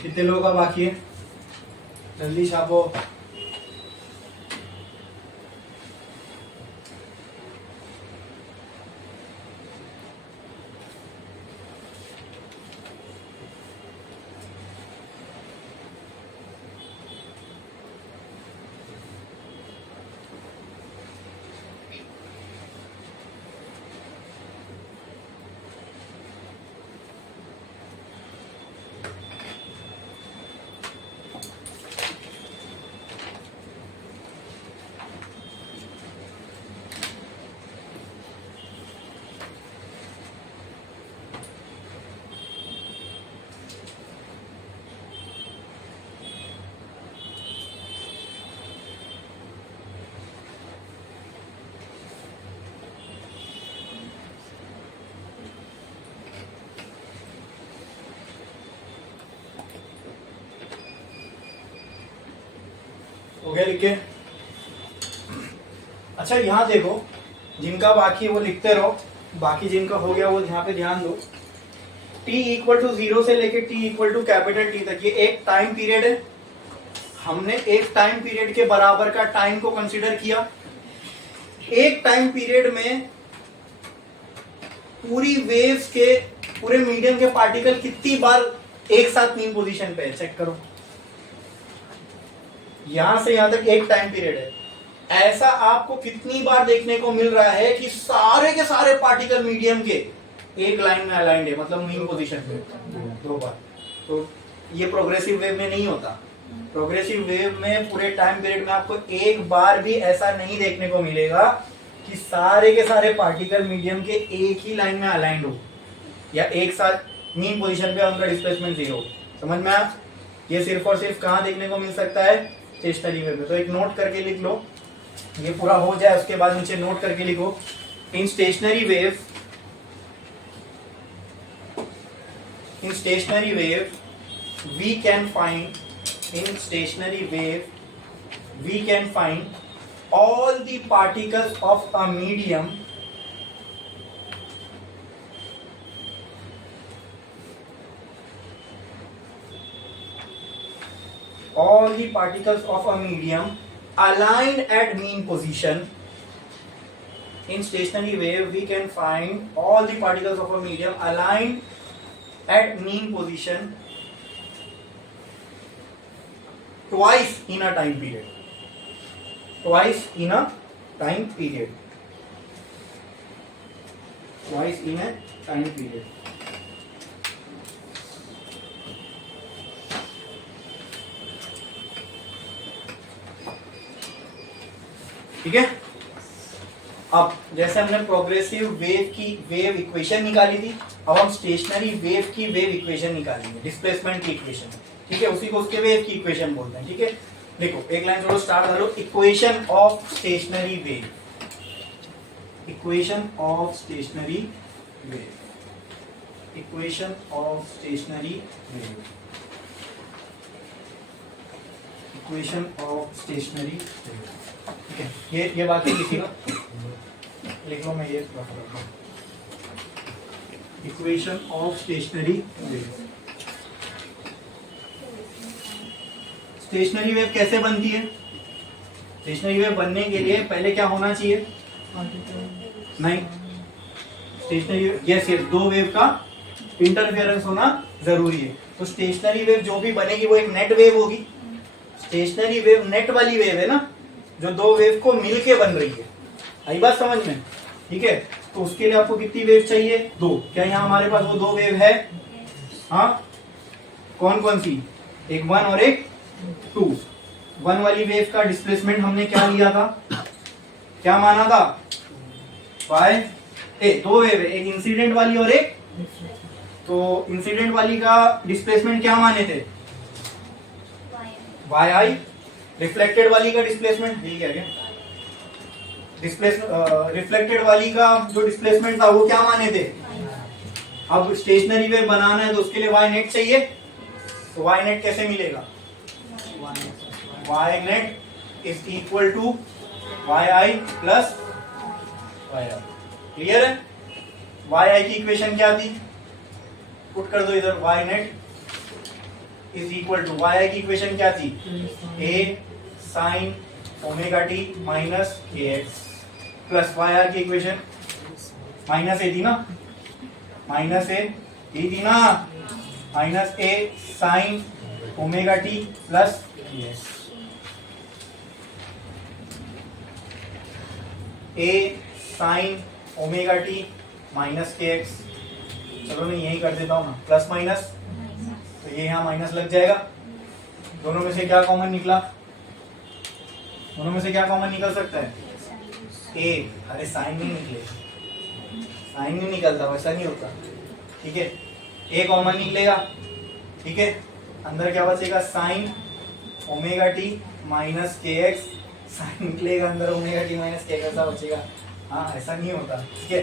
कितने लोगों का बाकी है? जल्दी छापो। हो गया लिख के? अच्छा यहाँ देखो, जिनका बाकी है वो लिखते रहो, बाकी जिनका हो गया वो यहाँ पे ध्यान दो। t इक्वल टू 0 से लेके t equal to capital T तक ये एक टाइम पीरियड है। हमने एक टाइम पीरियड के बराबर का टाइम को कंसीडर किया। एक टाइम पीरियड में पूरी वेव्स के, पूरे मीडियम के पार्टिकल कितनी बार एक साथ मीन पोजीशन पे है, चेक करो। यहां से यहां तक एक टाइम पीरियड है। ऐसा आपको कितनी बार देखने को मिल रहा है कि सारे के सारे पार्टिकल मीडियम के एक लाइन में अलाइंड है, मतलब मीन पोजीशन पे? 2 बार। तो ये प्रोग्रेसिव वेव में नहीं होता। प्रोग्रेसिव वेव में पूरे टाइम पीरियड में आपको एक बार भी ऐसा नहीं देखने को मिलेगा कि सारे के सारे पार्टिकल मीडियम के एक ही लाइन में अलाइंड हो या एक साथ मीन पोजीशन पे उनका डिस्प्लेसमेंट 0। समझ में आप? ये सिर्फ और सिर्फ कहां देखने को मिल सकता है? स्टेशनरी वेव में। तो एक नोट करके लिख लो, ये पूरा हो जाए उसके बाद नीचे नोट करके लिखो, in stationary wave we can find all the particles of a medium aligned at mean position. In stationary wave we can find all the particles of a medium aligned at mean position twice in a time period. Twice in a time period. Twice in a time period. ठीक है? अब जैसे हमने प्रोग्रेसिव वेव की वेव इक्वेशन निकाली थी, अब हम स्टेशनरी वेव की वेव इक्वेशन निकालेंगे, डिस्प्लेसमेंट की इक्वेशन। ठीक है? उसी को उसके वेव की इक्वेशन बोलते हैं। ठीक है? देखो एक लाइन छोड़ो, स्टार्ट करो। Equation of stationary wave, equation of stationary wave, equation of stationary wave, equation of stationary wave. ठीक है? ये बाकी लिखिएगा, लिख लो, मैं ये equation of stationary wave. Stationary wave कैसे बनती है? स्टेशनरी वेव बनने के लिए पहले क्या होना चाहिए? नहीं, स्टेशनरी यस यस, 2 वेव का इंटरफेरेंस होना जरूरी है। तो स्टेशनरी वेव जो भी बनेगी वो एक नेट वेव होगी। स्टेशनरी वेव नेट वाली वेव है ना, जो 2 वेव को मिलके बन रही है। आई बात समझ में? ठीक है? तो उसके लिए आपको कितनी वेव चाहिए? 2। क्या यहाँ हमारे पास वो 2 वेव है? हाँ, कौन कौन सी? एक 1 और एक 2। 1 वाली वेव का डिस्प्लेसमेंट हमने क्या लिया था? क्या माना था? y 2 वेव है, एक इंसिडेंट वाली और एक, तो इंसिडेंट वाली का डिस्प्लेसमेंट क्या माने थे? yi। रिफ्लेक्टेड वाली का डिस्प्लेसमेंट, ठीक है क्या? रिफ्लेक्टेड वाली का जो डिस्प्लेसमेंट था वो क्या माने थे? अब स्टेशनरी वेव बनाना है तो उसके लिए y नेट चाहिए। तो y नेट कैसे मिलेगा? y net is equal to yi plus yi। Clear है? yi की इक्वेशन क्या थी? पुट कर दो इधर, y net is equal to y की इक्वेशन क्या थी, A sine omega t minus k x plus y r की इक्वेशन माइनस ए थी ना, माइनस ए थी ना, minus A sine omega t plus A sine omega t minus k x, चलो मैं यही कर देता हूँ ना, प्लस माइनस, तो ये यहाँ माइनस लग जाएगा। दोनों में से क्या कॉमन निकला, दोनों में से क्या कॉमन निकल सकता है, ए, अरे साइन नहीं निकले, साइन नहीं निकलता, वैसा नहीं होता, ठीक है, ए कॉमन निकलेगा, ठीक है, अंदर क्या बचेगा sign omega t minus k x, sign निकलेगा अंदर omega t minus k x, ऐसा बचेगा, हाँ ऐसा नहीं होता, ठीक है,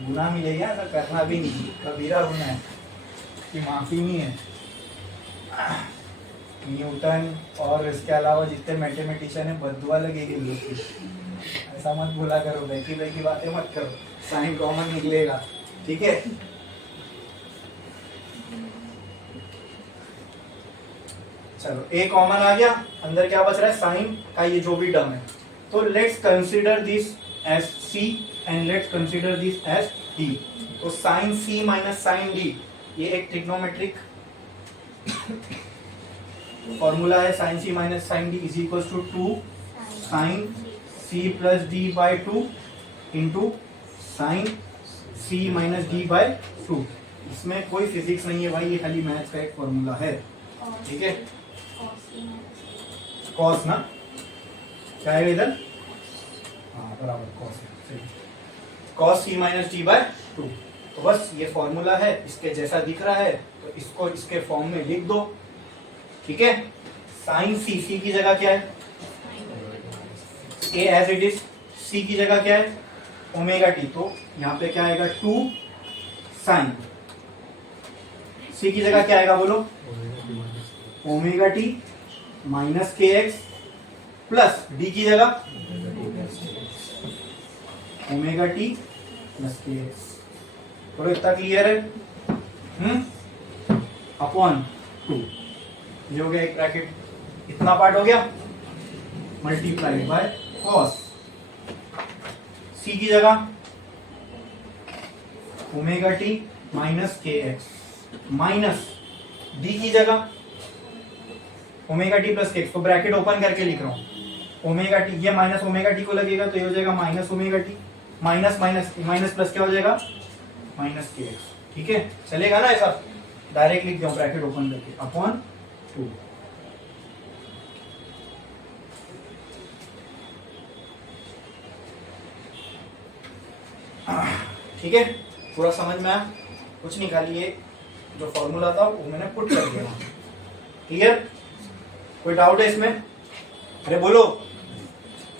गुना मिलेगा, ऐसा करना भी नहीं, कबीरा गुना है कि माफी नहीं है। न्यूटन और इसके अलावा जितने मैथमेटिशियन है बदुआ लगेगी इन लोग की, ऐसा मत बोला करो, बैकी बैकी बातें मत करो, साइन कॉमन निकलेगा, ठीक है। चलो ए कॉमन आ गया, अंदर क्या बच रहा है साइन का ये जो भी टर्म है, तो let's consider this as C and let's consider this as D. तो sine C minus sine D ये एक ट्रिग्नोमेट्रिक फॉर्मूला है, sine C minus sine D is equal to 2 sine C plus D by 2 into sine C minus D by 2। इसमें कोई फिजिक्स नहीं है भाई, ये खाली मैथ्स का एक फॉर्मूला है, ठीक है। कॉस ना क्या है इधर, हाँ बराबर कॉस है, कॉस सी माइनस डी बाय 2। तो बस ये फॉर्मूला है, इसके जैसा दिख रहा है तो इसको इसके फॉर्म में लिख दो, ठीक है। साइन सी, सी की जगह क्या है ए एज इट इज, सी की जगह क्या है ओमेगा टी, तो यहाँ पे क्या आएगा 2 साइन, सी की जगह क्या आएगा बोलो omega t minus k x plus D की जगह ओमेगा टी प्लस के एक्स। थोड़ा इतना क्लियर है, अपॉन 2, ये हो गया एक ब्रैकेट, इतना पार्ट हो गया, मल्टीप्लाइड बाय कॉस, सी की जगह omega t minus k x minus D की जगह ओमेगा टी प्लस के एक्स, तो ब्रैकेट ओपन करके लिख रहा हूं, ओमेगा टी ये माइनस ओमेगा टी को लगेगा तो ये हो जाएगा minus omega t, minus minus minus plus क्या हो जाएगा माइनस के एक्स, ठीक है, चलेगा ना ऐसा, डायरेक्ट लिख दो ब्रैकेट ओपन करके अपॉन 2। ठीक है, पूरा समझ में आया, कुछ नहीं, खाली ये जो फॉर्मूला था वो मैंने पुट कर दिया, क्लियर, कोई डाउट है इसमें, अरे बोलो,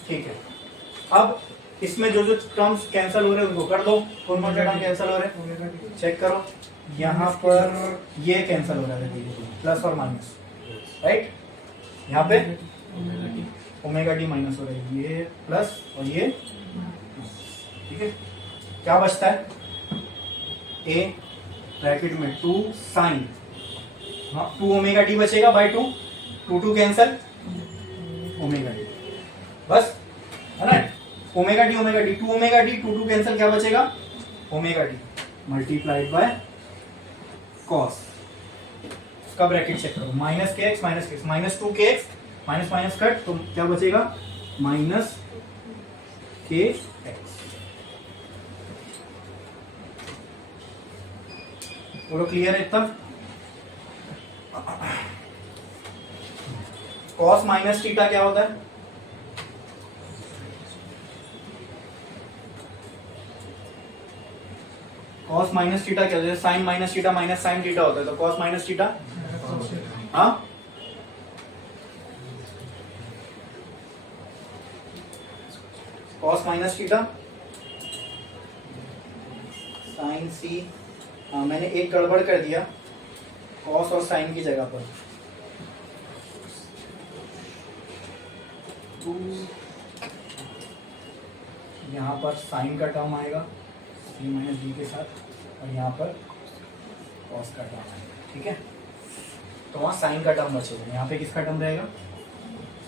ठीक है। अब इसमें जो जो टर्म्स कैंसिल हो रहे हैं उनको कर दो, कौन कौन से टर्म कैंसिल हो रहे हैं चेक करो, यहाँ पर ये कैंसिल हो रहा है प्लस और माइनस, राइट, यहाँ पे ओमेगा टी माइनस हो रहा है, ये प्लस और ये, ठीक है, क्या बचता है ए ब्रैकेट में 2 साइन, हाँ 2 ओमेगा टी बचेगा बाय 2, 2 कैंसिल ओमेगा टी, बस है ना, omega T 2 omega T 2 cancel, क्या बचेगा omega T multiplied by cos, उसका ब्रैकेट चेक करो, माइनस के एक्स माइनस 2 के एक्स माइनस माइनस कट, तो क्या बचेगा माइनस के एक्स। बोलो क्लियर है इतना, कॉस माइनस थीटा क्या होता है, कॉस माइनस थीटा क्या होता है, sine minus theta minus sine theta होता है, तो कॉस माइनस थीटा, हाँ cos minus theta sine C, हाँ मैंने एक गड़बड़ कर दिया, कॉस और साइन की जगह पर 2, यहाँ पर साइन का टर्म आएगा सी माइनस डी के साथ, और यहाँ पर कॉस का टर्म आएगा, ठीक है। तो वहाँ साइन का टर्म बचेगा। यहाँ पे किसका टर्म रहेगा?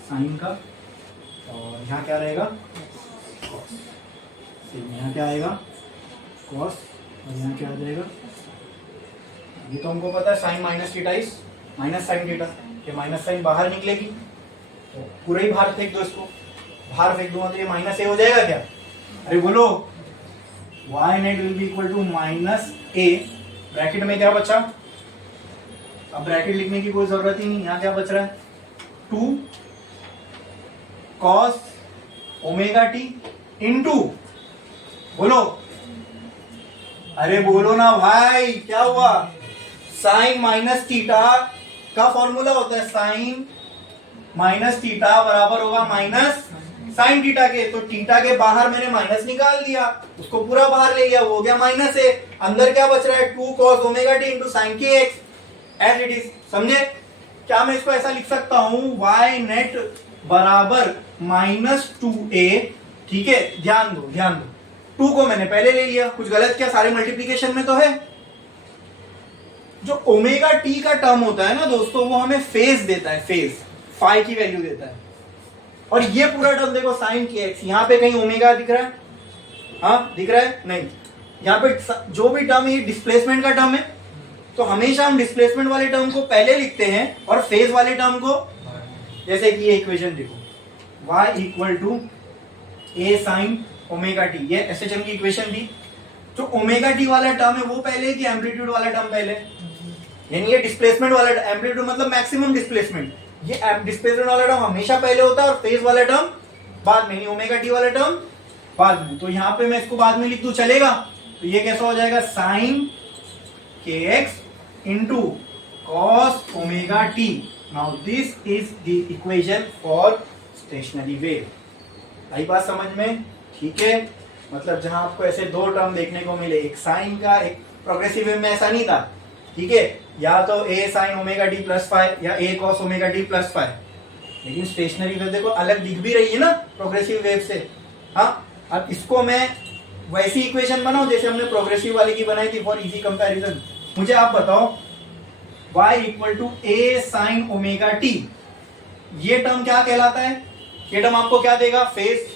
साइन का। और यहाँ क्या रहेगा? कॉस। यहाँ क्या आएगा? कॉस। और यहाँ क्या आ जाएगा? ये तो हमको पता है sine minus theta is minus sine theta. ये माइनस साइन बाहर निकलेगी तो पूरा ही बाहर फेंक दो इसको। बाहर फेंक दूंगा तो ये माइनस ए हो जाएगा क्या? अरे बोलो, y net will be equal to minus A. Bracket में क्या बचा? अब ब्रैकेट लिखने की कोई जरूरत ही नहीं। यहाँ क्या बच रहा है? 2 cos ओमेगा टी इंटू, बोलो, अरे बोलो ना भाई, क्या हुआ? साइन माइनस थीटा का फॉर्मूला होता है साइन माइनस थीटा बराबर होगा माइनस साइन थीटा के। तो थीटा के बाहर मैंने माइनस निकाल दिया, उसको पूरा बाहर ले लिया, वो हो गया माइनस ए। अंदर क्या बच रहा है? 2 cos omega T into sine के एक्स एज इट इज। समझे? क्या मैं इसको ऐसा लिख सकता हूं? y नेट बराबर माइनस 2a। ठीक है, ध्यान दो ध्यान दो, 2 को मैंने पहले ले लिया, कुछ गलत किया? सारे मल्टीप्लीकेशन में तो है। जो ओमेगा टी का टर्म होता है ना दोस्तों, वो हमें फेज देता है, फेज फाई की वैल्यू देता है। और ये पूरा टर्म देखो साइन के एक्स, यहाँ पे कहीं ओमेगा दिख रहा है? हाँ दिख रहा है? नहीं। यहाँ पे जो भी टर्म है ये डिस्प्लेसमेंट का टर्म है, तो हमेशा हम डिस्प्लेसमेंट वाले टर्म को पहले लिखते हैं और फेज वाले टर्म को, जैसे कि ये इक्वेशन देखो, y equal to A sine omega t, ये एसएचएम की इक्वेशन थी। जो ओमेगा टी वाला टर्म है वो पहले कि एम्पलीट्यूड वाला टर्म पहले? यानी ये डिस्प्लेसमेंट वाला, एम्पलीट्यूड मतलब मैक्सिमम डिस्प्लेसमेंट, ये डिस्प्लेसमेंट वाला टर्म हमेशा पहले होता है और फेज वाला टर्म बाद में, ओमेगा टी वाला टर्म बाद में। तो यहाँ पे मैं इसको बाद में लिख दूं, चलेगा? तो ये कैसा हो जाएगा? साइन के x into cos omega t. Now this is the equation for stationary wave. आई बात समझ में? ठीक है, मतलब जहां आपको ऐसे दो टर्म देखने को मिले, एक साइन का, एक प्रोग्रेसिव वेव में ऐसा नहीं था। ठीक है, या तो A sine omega t plus five या A cos omega t plus five. लेकिन स्टेशनरी वेव देखो अलग दिख भी रही है ना प्रोग्रेसिव वेव से। हाँ, अब इसको मैं वैसी इक्वेशन बनाऊं जैसे हमने प्रोग्रेसिव वाली की बनाई थी फॉर इजी कंपैरिजन। मुझे आप बताओ, y equal to A sine omega t, ये टर्म क्या कहलाता है? ये टर्म आपको क्या देगा? फेज।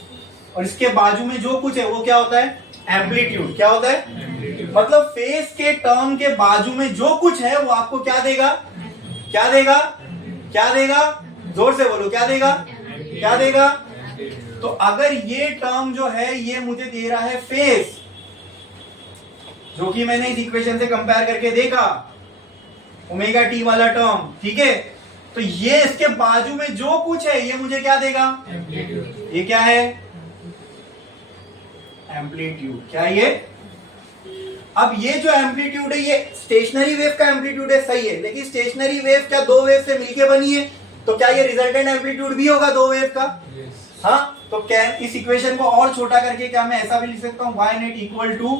और इसके बाजू में जो कुछ है वो क्या होता है? एम्पलीट्यूड। क्या होता है? मतलब फेज के टर्म के बाजू में जो कुछ है वो आपको क्या देगा? क्या देगा? क्या देगा? जोर से बोलो, क्या देगा? क्या देगा? तो अगर ये टर्म जो है ये मुझे दे रहा है फेज, जो कि मैंने इस इक्वेशन से कंपेयर करके देखा, ओमेगा टी वाला टर्म, ठीक है, तो ये इसके बाजू में जो कुछ है ये मुझे क्या देगा? ये क्या है? एम्पलीट्यूड। क्या ये? अब ये जो एम्पलीट्यूड है ये स्टेशनरी वेव का एम्पलीट्यूड है, सही है, लेकिन स्टेशनरी वेव क्या दो वेव से मिलके बनी है? तो क्या ये रिजल्टेंट एम्पलीट्यूड भी होगा दो वेव का? हाँ, तो क्या इस इक्वेशन को और छोटा करके क्या मैं ऐसा भी लिख सकता हूं? y net equal to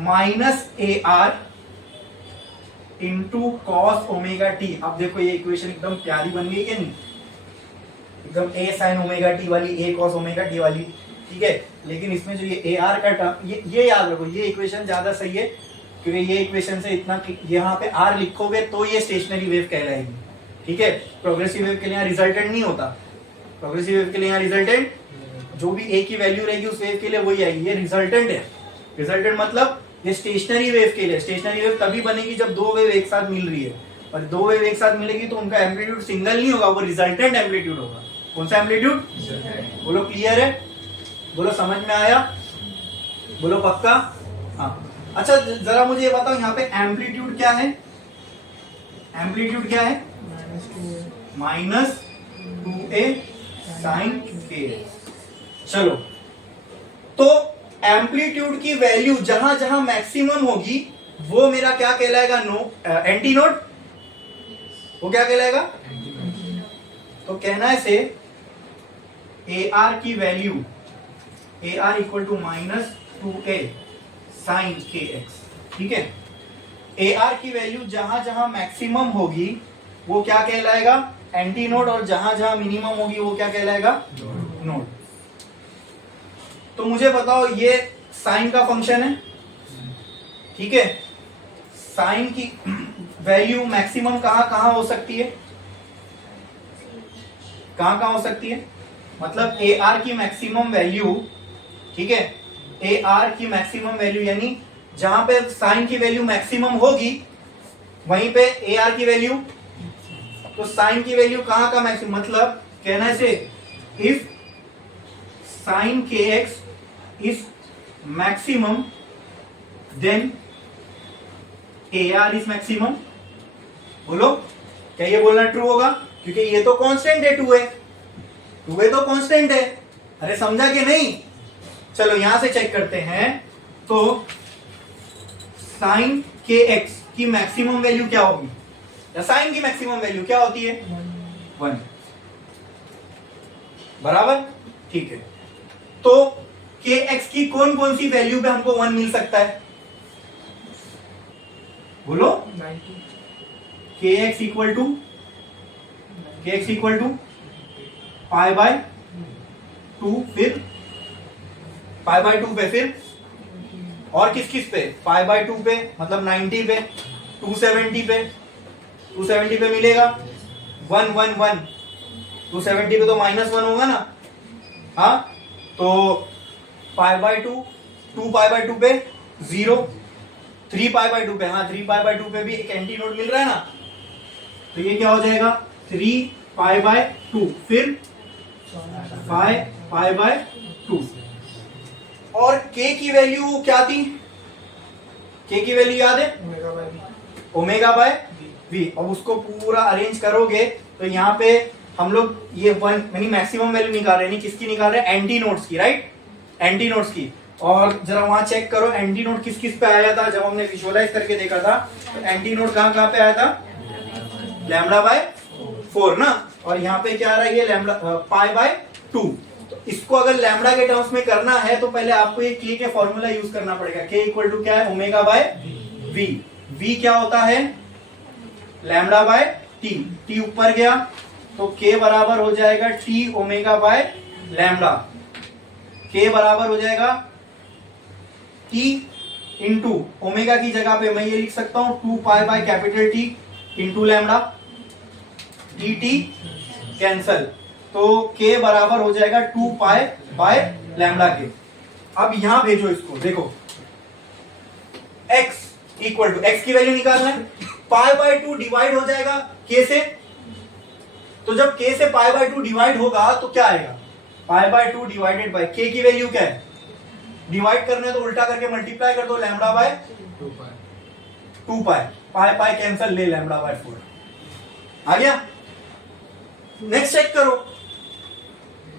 minus A R into cos omega t. अब देखो ये इक्वेशन एकदम प्यारी बन गई है नहीं? एकदम ए साइन ओमेगा टी वाली, ए कॉस ओमेगा टी वाली। ठीक है, लेकिन इसमें जो ये ए आर का टर्म, ये याद रखो, ये इक्वेशन ज्यादा सही है, क्योंकि ये इक्वेशन से इतना यहाँ पे आर लिखोगे तो ये स्टेशनरी वेव कहलाएगी। ठीक है, प्रोग्रेसिव वेव के लिए यहाँ रिजल्टेंट नहीं होता। प्रोग्रेसिव वेव के लिए यहाँ रिजल्टेंट, जो भी ए की वैल्यू रहेगी उस वेव के लिए वही आएगी। ये रिजल्टेंट है। रिजल्टेंट मतलब ये स्टेशनरी वेव के लिए, स्टेशनरी वेव तभी बनेगी जब दो वेव एक साथ मिल रही है, और दो वेव एक साथ मिलेगी तो उनका एम्पलीट्यूड सिंगल नहीं होगा, वो रिजल्टेंट एम्पलीट्यूड होगा। कौन सा एम्पलीट्यूड? बोलो, क्लियर है? बोलो, समझ में आया? बोलो, पक्का? हाँ। अच्छा, जरा मुझे ये बताओ, यहाँ पे एम्पलीट्यूड क्या है? एम्पलीट्यूड क्या है? माइनस 2a साइन के। चलो, तो एम्पलीट्यूड की वैल्यू जहां जहां मैक्सिमम होगी वो मेरा क्या कहलाएगा? Anti node. वो क्या कहलाएगा? तो कहना है से ए आर की value, A R equal to minus 2a sine के एक्स। ठीक है, ए आर की वैल्यू जहां जहां मैक्सिमम होगी वो क्या कहलाएगा? Anti node. और जहां जहां मिनिमम होगी वो क्या कहलाएगा? नोड। तो मुझे बताओ, ये साइन का फंक्शन है, ठीक है, साइन की वैल्यू मैक्सिमम कहाँ कहाँ हो सकती है, कहाँ कहाँ हो सकती है, मतलब ए आर की मैक्सिमम वैल्यू, ठीक है, ए आर की मैक्सिमम वैल्यू यानी जहां पे साइन की वैल्यू मैक्सिमम होगी वहीं पे ए आर की वैल्यू, तो साइन की वैल्यू कहाँ का मैक्सिमम, मतलब कहना से इफ साइन के x is maximum then A R is maximum. बोलो क्या ये बोलना ट्रू होगा, क्योंकि ये तो कांस्टेंट है, टू है तो कांस्टेंट है। अरे समझा कि नहीं, चलो यहां से चेक करते हैं। तो साइन के एक्स की मैक्सिमम वैल्यू क्या होगी, या साइन की मैक्सिमम वैल्यू क्या होती है, 1, बराबर, ठीक है। तो के एक्स की कौन कौन सी वैल्यू पे हमको 1 मिल सकता है, बोलो। K x equal to pi by 2, फिर पाई बाय 2 पे, फिर और किस किस पे, पाई बाय 2 पे, मतलब 90 पे, 270 पे मिलेगा 1 1 1, 270 पे तो -1 होगा ना, हाँ, तो पाई बाय 2, 2 पाई बाय 2 पे 0, 3 पाई बाय 2 पे, हाँ 3 पाई बाय 2 पे भी एक एंटी नोड मिल रहा है ना, तो ये क्या हो जाएगा 3 पाई बाय 2, फिर 5 पाई बाय 2। और k की वैल्यू क्या थी, k की वैल्यू याद है, ओमेगा बाय v। अब उसको पूरा अरेंज करोगे तो यहाँ पे हम लोग ये 1 यानी मैक्सिमम वैल्यू निकाल रहे हैं, किसकी निकाल रहे हैं, एंटी नोड्स की, राइट, एंटी नोड्स की। और जरा वहां चेक करो एंटी नोड किस किस पे आया था, जब हमने विजुअलाइज करके देखा था, तो एंटी नोड कहाँ कहाँ पे आया था, लैम्डा बाय 4 ना, और यहाँ पे क्या आ रहा है, ये लैम्डा पाई बाय 2। तो इसको अगर लैम्डा के टर्म्स में करना है तो पहले आपको ये k के फॉर्मूला यूज करना पड़ेगा। k इक्वल टू क्या है, ओमेगा बाय v। v क्या होता है, लैम्डा बाय t। t ऊपर गया तो k बराबर हो जाएगा t omega by lambda. k बराबर हो जाएगा t इंटू ओमेगा की जगह पे मैं ये लिख सकता हूं 2 pi by capital T into lambda, dt cancel, तो k बराबर हो जाएगा 2 पाई बाय लैम्डा के। अब यहां भेजो इसको, देखो x इक्वल टू, x की वैल्यू निकालना है, पाई बाय 2 डिवाइड हो जाएगा k से, तो जब k से पाई बाय 2 डिवाइड होगा तो क्या आएगा, पाई बाय 2 डिवाइडेड बाय k की वैल्यू क्या है, डिवाइड करना है तो उल्टा करके मल्टीप्लाई कर दो, lambda by 2 pi, pi pi cancel, ले लैम्डा बाय 4 आ गया। नेक्स्ट चेक करो,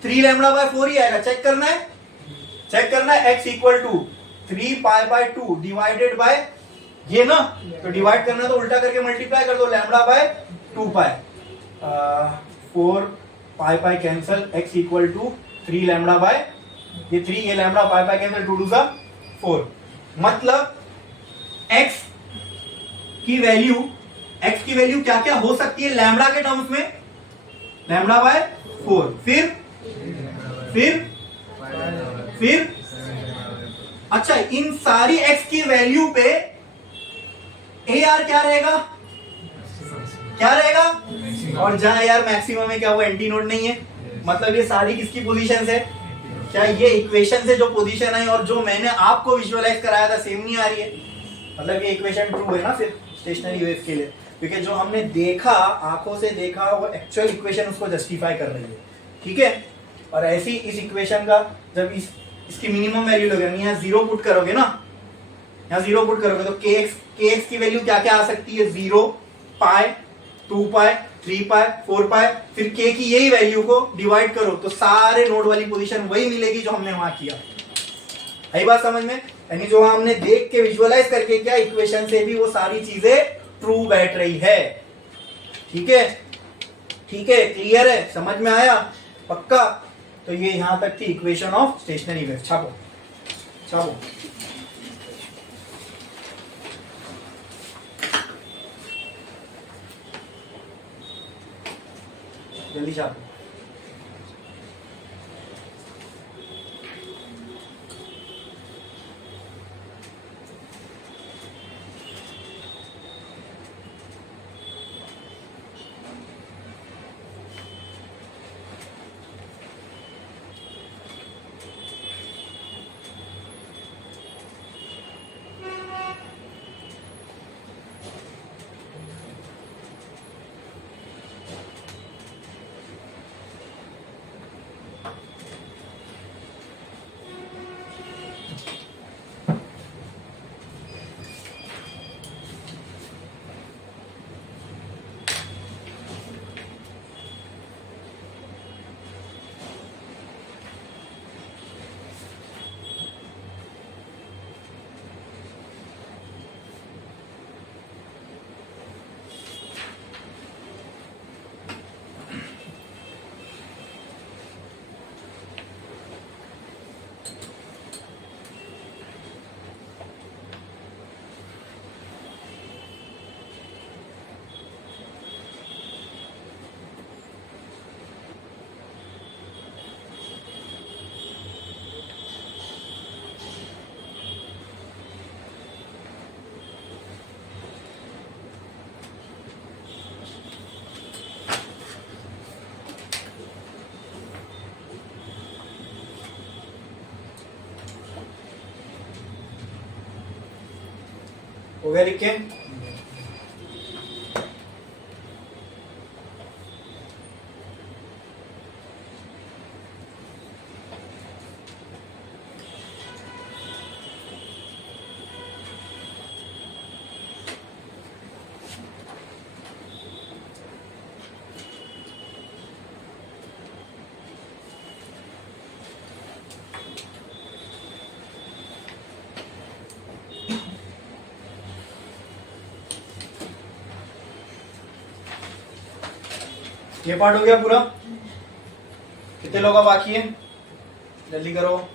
3 लैम्डा बाय 4 ही आएगा, चेक करना है, x equal to 3 pi by 2 divided by ये ना, तो डिवाइड करना है तो उल्टा करके मल्टीप्लाई कर दो, lambda by 2 pi, 4 pi pi cancel, x equal to 3 lambda by ये 3, ये लैम्डा, पाई पाई कैंसल, 2 2 4। मतलब x की वैल्यू क्या क्या हो सकती है लैम्डा के टर्म्स में, लैम्डा बाय 4, फिर अच्छा, इन सारी x की वैल्यू पे ए आर क्या रहेगा, और जहां यार मैक्सिमम है क्या वो एंटी नोड नहीं है, मतलब ये सारी किसकी पोजीशन है, क्या ये इक्वेशन से जो पोजीशन है और जो मैंने आपको विजुअलाइज कराया था सेम नहीं आ रही है, मतलब ये इक्वेशन ट्रू है ना फिर स्टेशनरी वेव के लिए, क्योंकि जो हमने देखा, आंखों से देखा, वो एक्चुअल इक्वेशन उसको जस्टिफाई कर रही है, ठीक है। और ऐसी इस इक्वेशन का जब इसकी मिनिमम वैल्यू लोगे, यहाँ 0 पुट करोगे ना, यहाँ 0 पुट करोगे तो kx की वैल्यू क्या क्या आ सकती है, 0 पाई, 2 पाई, 3 पाई, 4 पाई, फिर k की यही वैल्यू को डिवाइड करो तो सारे नोड वाली पोजीशन वही मिलेगी जो हमने वहां किया। आई बात समझ में, यानी जो हमने देख के विजुअलाइज करके किया, इक्वेशन से भी वो सारी चीजें ट्रू बैठ रही है, ठीक है, क्लियर है, समझ में आया, पक्का। तो ये यहां तक थी इक्वेशन ऑफ स्टेशनरी वेव। छापो जल्दी छापो। हो गया लिख के? ये पार्ट हो गया पूरा। कितने लोग का बाकी है? जल्दी करो।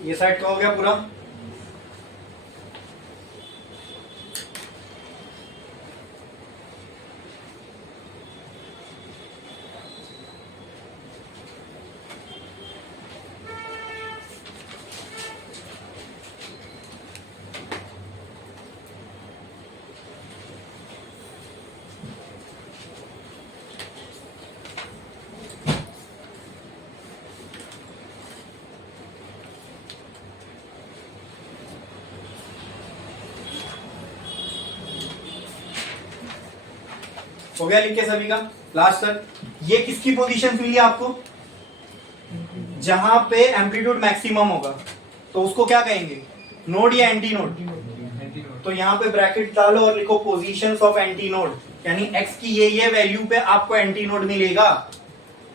ये साइड का हो गया पूरा। हो गया लिख के सभी का लास्ट तक। ये किसकी पोजीशन मिली आपको? जहां पे एम्पलीट्यूड मैक्सिमम होगा तो उसको क्या कहेंगे? नोड या एंटी नोड? तो यहाँ पे ब्रैकेट डालो और लिखो पोजीशंस ऑफ एंटी नोड, यानी x की ये वैल्यू पे आपको एंटी नोड मिलेगा।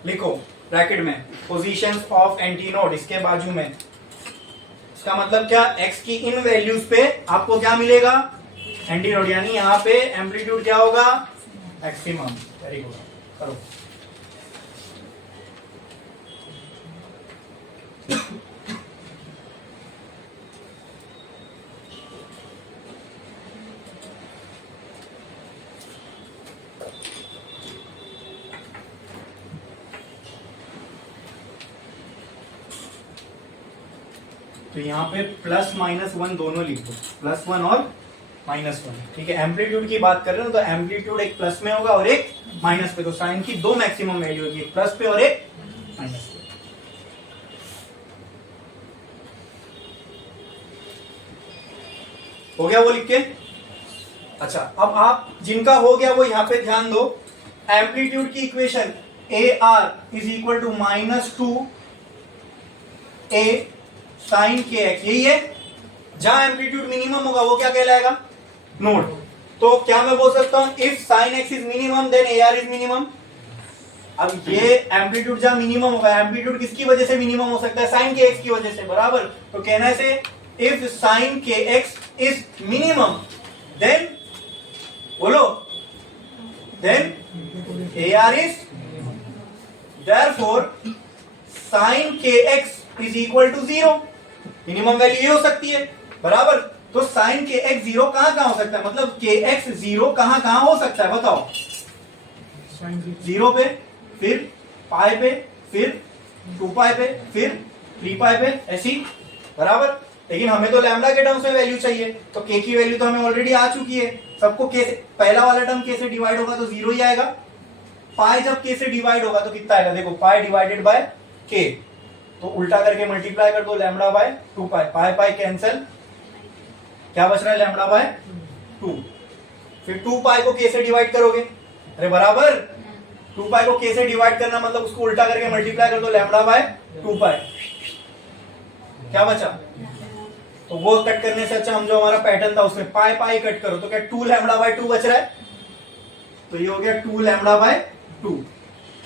लिखो ब्रैकेट में पोजीशंस ऑफ एंटी नोड, इसके बाजू में। इसका मतलब क्या? x की इन वैल्यूज पे आपको क्या मिलेगा? एंटी नोड, यानी यहाँ पे एम्पलीट्यूड क्या होगा? मैक्सिमम। वेरी गुड, करो। तो यहाँ पे प्लस माइनस वन दोनों लिख दो, +1 और -1। ठीक है, एम्पलीट्यूड की बात कर रहे हो तो एम्पलीट्यूड एक प्लस में होगा और एक माइनस पे, तो साइन की दो मैक्सिमम वैल्यू होगी, एक प्लस पे और एक माइनस पे। हो गया वो लिख के? अच्छा, अब आप जिनका हो गया वो यहां पे ध्यान दो। एम्पलीट्यूड की equation AR is equal to -2 A sine KX, यही है। जहां एम्पलीट्यूड मिनिमम होगा वो क्या कहलाएगा? नोड। तो क्या मैं बोल सकता हूं if sine x is minimum then AR is minimum? अब ये एम्पलीट्यूड जहां मिनिमम होगा, एम्पलीट्यूड किसकी वजह से मिनिमम हो सकता है? साइन KX की वजह से, बराबर। तो कहना से if sine KX is minimum then, बोलो, then AR is, therefore sine KX is equal to 0। Minimum value ये हो सकती है, बराबर। तो साइन KX 0 कहां हो सकता है? मतलब KX 0 कहां हो सकता है बताओ? 0 पे, फिर पाई पे, फिर 2 पाई पे, फिर 3 पाई पे, ऐसी, बराबर। लेकिन हमें तो लैम्डा के टर्म्स में वैल्यू चाहिए, तो k की वैल्यू तो हमें ऑलरेडी आ चुकी है। सबको k से, पहला वाला टर्म k से डिवाइड होगा तो 0 ही आएगा। पाई जब k से डिवाइड होगा तो कितना आएगा? देखो, पाई डिवाइडेड बाय k, तो उल्टा करके मल्टीप्लाई कर दो, lambda by 2 pi, pi pi cancel, क्या बच रहा है? Lambda by 2। फिर 2 पाई को k से डिवाइड करोगे, अरे बराबर, 2 पाई को k से डिवाइड करना मतलब उसको उल्टा करके मल्टीप्लाई कर दो, लैम्डा बाय 2 पाई, क्या बचा? तो वो कट करने से अच्छा हम जो हमारा पैटर्न था उसमें पाई पाई कट करो, तो क्या 2 लैम्डा बाय 2 बच रहा है? तो ये हो गया 2 lambda by 2।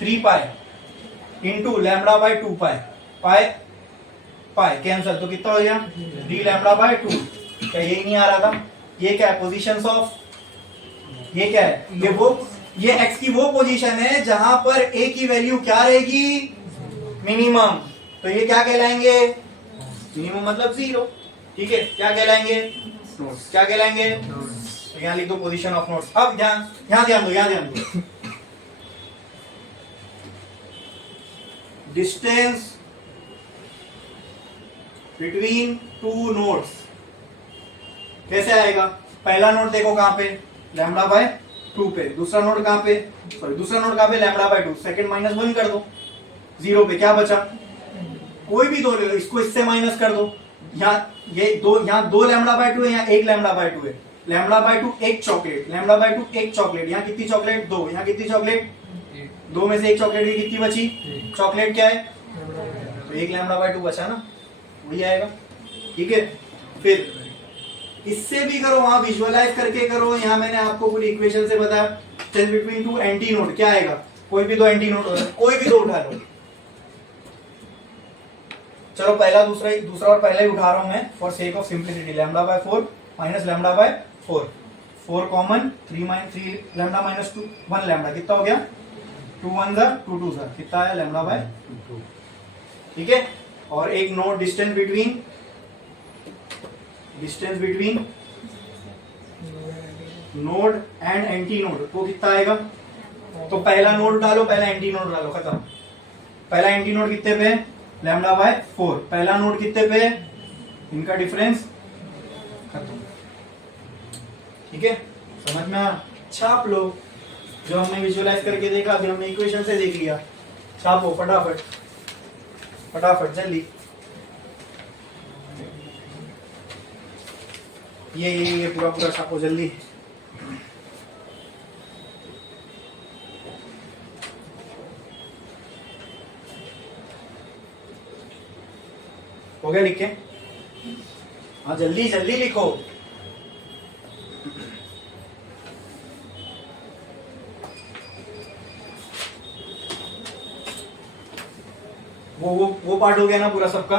3 pi into lambda by 2 pi, pi pi cancel, तो कितना हो गया? 3 लैम्डा बाय 2। क्या यही नहीं आ रहा था? ये क्या है? पोजीशंस ऑफ, ये क्या है? ये x की वो पोजीशन है जहां पर a की वैल्यू क्या रहेगी? मिनिमम। तो ये क्या कहलाएंगे, मिनिमम मतलब 0, ठीक है। क्या कहलाएंगे, नोड्स। क्या कहलाएंगे, तो यहाँ लिख दो पोजीशन ऑफ नोड्स। अब ध्यान दो डिस्टेंस बिटवीन टू नोड्स कैसे आएगा। पहला नोड देखो कहां पे, लैम्डा बाय 2 पे। दूसरा नोड कहां पे, लैम्डा बाय 2। सेकंड माइनस 1 कर दो, 0 पे क्या बचा, कोई भी दो ले लो, इसको इससे माइनस कर दो। यहाँ दो लैम्डा बाय 2 है, यहाँ एक लैम्डा बाय 2 है। लैम्डा बाय 2 एक चॉकलेट, लैम्डा बाय 2 एक चॉकलेट। यहाँ कितनी चॉकलेट, 2। यहाँ कितनी चॉकलेट, 2 में से एक चॉकलेट की कितनी बची, चॉकलेट क्या है, तो एक लैम्डा बाय 2 बचा ना, वही आएगा, ठीक है। फिर इससे भी करो, वहां विजुअलाइज करके करो। यहाँ मैंने आपको पूरी इक्वेशन से बताया, distance between two anti node क्या आएगा, कोई भी दो एंटी नोड, कोई भी दो उठा लो। चलो पहला दूसरा और पहला ही उठा रहा हूं मैं for sake of simplicity. Lambda by 4 minus lambda by 4 common, 3 lambda minus 2 1 lambda, कितना हो गया, 2 1 जा 2 2 जा, कितना आया, लैम्डा बाय 2, ठीक है। और एक node distance between node and anti node, तो कितना आएगा, तो पहला नोड डालो, पहला एंटी नोड डालो, खत्म। पहला एंटी नोड कितने पे, लैम्डा बाय 4। पहला नोड कितने पे, इनका डिफरेंस खत्म, ठीक है। समझ में आया, छाप लो जो हमने विजुअलाइज करके देखा, अभी हमने इक्वेशन से देख लिया। छापो फटाफट जल्दी। ये पूरा छापो जल्दी। हो गया लिख के, हाँ जल्दी लिखो। वो पार्ट हो गया ना पूरा सबका।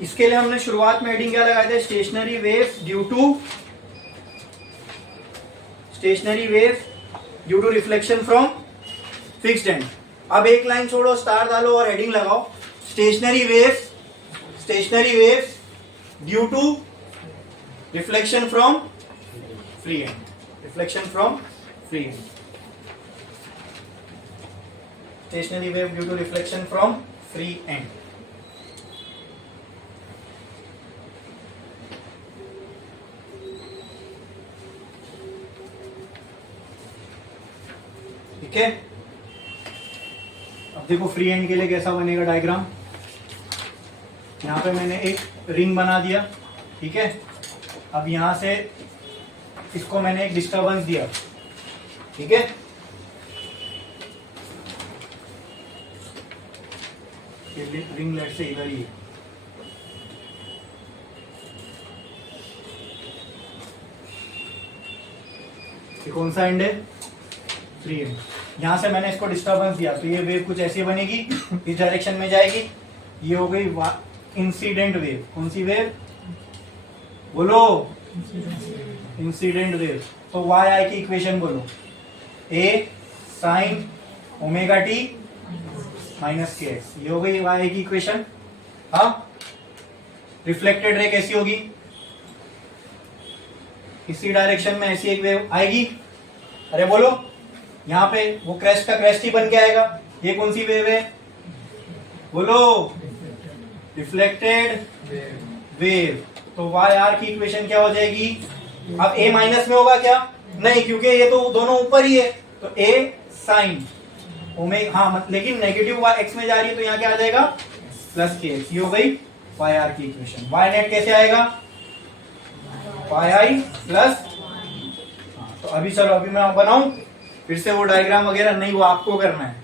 इसके लिए हमने शुरुआत में हेडिंग क्या लगाए थे, stationary waves due to reflection from fixed end. अब एक लाइन छोड़ो, स्टार डालो और हेडिंग लगाओ, stationary waves due to reflection from free end. Stationary wave due to reflection from free end. ठीक है। अब देखो फ्री एंड के लिए कैसा बनेगा डायग्राम। यहां पे मैंने एक रिंग बना दिया, ठीक है। अब यहां से इसको मैंने एक डिस्टरबेंस दिया, ठीक है। ये रिंग लेट से इधर ही है। ये कौन सा एंड है, फ्री एंड। यहां से मैंने इसको डिस्टरबेंस दिया तो ये वेव कुछ ऐसी बनेगी, इस डायरेक्शन में जाएगी। ये हो गई इंसिडेंट वेव। कौन सी वेव बोलो, इंसिडेंट वेव। तो वाई आई की इक्वेशन बोलो, ए sine omega t minus k x. ये हो गई वाई आई की इक्वेशन। हाँ, रिफ्लेक्टेड रे कैसी होगी, इसी डायरेक्शन में ऐसी एक वेव आएगी। अरे बोलो, यहाँ पे वो क्रेस्ट का क्रेस्ट ही बन के आएगा। ये कौन सी वेव है बोलो, रिफ्लेक्टेड वेव। तो वाई आर की इक्वेशन क्या हो जाएगी। अब ए माइनस में होगा क्या, नहीं, क्योंकि ये तो दोनों ऊपर ही है, तो a साइन ओमेगा, हाँ लेकिन नेगेटिव एक्स में जा रही है तो यहाँ क्या आ जाएगा प्लस के एक्स। ये हो गई पाई आर की इक्वेशन। वाई नेट कैसे आएगा पाई आई प्लस, तो अभी चलो अभी मैं बनाऊं फिर से वो डायग्राम वगैरह नहीं, वो आपको करना है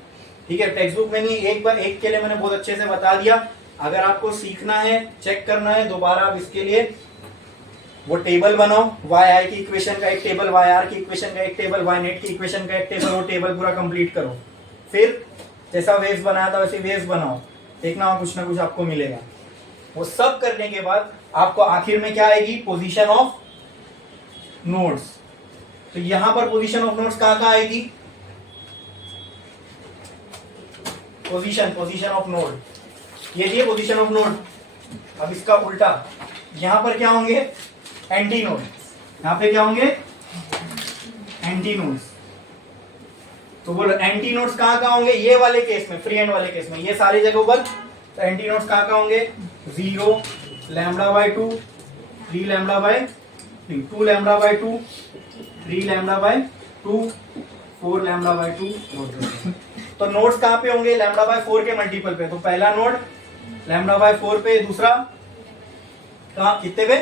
ठीक है, टेक्स्ट बुक में नहीं, एक बार एक के लिए मैंने बहुत अच्छे से बता दिया। अगर आपको सीखना है चेक करना है दोबारा, आप इसके लिए वो टेबल बनाओ, वाई आई की इक्वेशन का एक टेबल, वाई आर की इक्वेशन का एक टेबल, वाई नेट की इक्वेशन का एक टेबल, वो टेबल पूरा कंप्लीट करो। फिर जैसा वेव्स बनाया था वैसे वेव्स बनाओ, देखना वहां कुछ ना कुछ आपको मिलेगा। वो सब करने के बाद आपको आखिर में क्या आएगी पोजीशन ऑफ नोड्स। तो यहां पर पोजीशन ऑफ नोड्स कहां कहां आएगी, पोजीशन ऑफ नोड, ये दिए पोजीशन ऑफ नोड। अब इसका उल्टा यहां पर क्या होंगे एंटी नोड, यहां पे क्या होंगे एंटी नोड्स। तो बोलो एंटी नोड्स कहां कहां होंगे, ये वाले केस में फ्री एंड वाले केस में ये सारी जगह पर, तो एंटी नोड्स कहां कहां होंगे 0 lambda by 2 3 lambda by 2 lambda by 2 3 lambda by 2 4 lambda by 2। तो नोड्स कहां पे होंगे लैम्बडा बाय 4 के मल्टीपल पे, तो पहला नोड लैम्बडा बाय 4 पे, दूसरा कहां कितने पे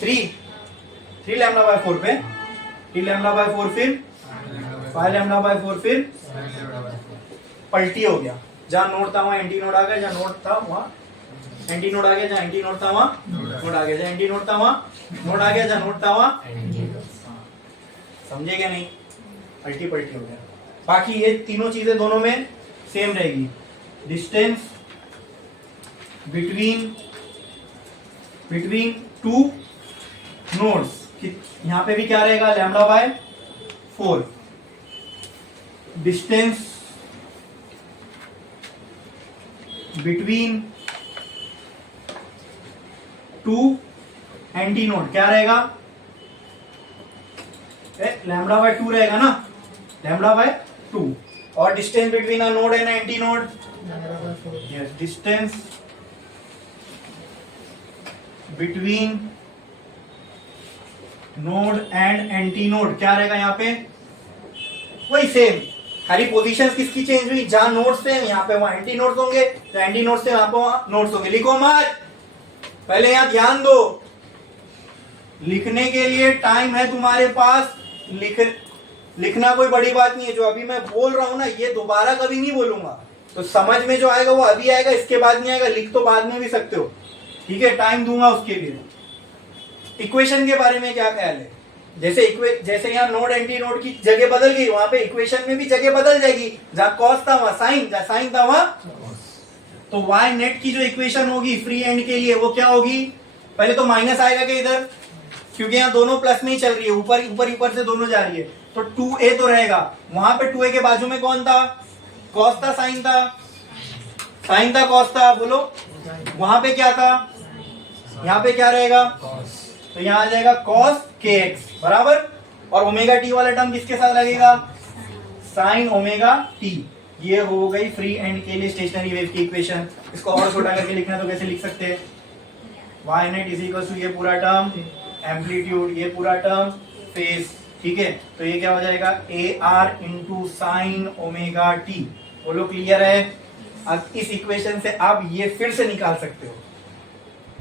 3 लैम्बडा बाय 4 पे, 3 लैम्बडा बाय 4 फिर 5 लैम्बडा बाय 4 फिर पलटी हो गया, जहां नोड था वहां एंटी नोड आ गया, जहां नोड था वहां एंटी नोड आ गया, जहां एंटी नोड था वहां नोड आ गया, जहां एंटी नोड था वहां नोड आ गया, जहां नोड था वहां, समझे क्या नहीं, पलटी पलटी हो गया। बाकी ये तीनों चीजें दोनों में सेम रहेगी, डिस्टेंस बिटवीन टू नोड्स, यहां पे भी क्या रहेगा lambda by 4, distance between two anti node क्या रहेगा लैम्बडा बाय 2 रहेगा ना, लैम्बडा बाय 2, और distance between a node and anti node, yes distance between node and anti node क्या रहेगा यहाँ पे वही सेम, खाली पोजीशंस किसकी चेंज हुई, जहां नोड्स थे यहाँ पे वहां एंटी नोड्स होंगे, तो एंटी नोड्स थे वहां पे वहां नोड्स होंगे। लिखो मत, पहले यहां ध्यान दो, लिखने के लिए टाइम है तुम्हारे पास, लिखना कोई बड़ी बात नहीं है, जो अभी मैं बोल रहा हूं ना ये दोबारा कभी नहीं बोलूंगा, तो समझ में जो आएगा वो अभी आएगा, इसके बाद नहीं आएगा, लिख तो बाद में भी सकते हो ठीक है, टाइम दूंगा उसके लिए। इक्वेशन के बारे में क्या ख्याल है, जैसे यहाँ नोड एंटी नोड की जगह बदल गई, वहां पे इक्वेशन में भी जगह बदल जाएगी, जहां कॉस था वहां साइन, जहां साइन था वहां, तो वाई नेट की जो इक्वेशन होगी फ्री एंड के लिए वो क्या होगी, पहले तो माइनस आएगा कि इधर, क्योंकि यहाँ दोनों प्लस में ही चल रही है, ऊपर से दोनों जा रही है, तो 2a तो रहेगा, वहां पे 2a के बाजू में कौन था कॉस था साइन था कॉस था, बोलो वहां पे क्या था, यहाँ पे क्या रहेगा, तो यहाँ आ जाएगा cos kx बराबर, और ओमेगा टी वाला टर्म किसके साथ लगेगा साइन ओमेगा टी। ये हो गई फ्री एंड के लिए स्टेशनरी वेव की इक्वेशन। इसको और छोटा करके लिखना तो कैसे लिख सकते हैं, y net is equal to ये पूरा टर्म, एम्पलीट्यूड ये पूरा टर्म, फेज, ठीक है, तो ये क्या हो जाएगा ए R into sine omega T. बोलो क्लियर है। अब इस इक्वेशन से आप ये फिर से निकाल सकते हो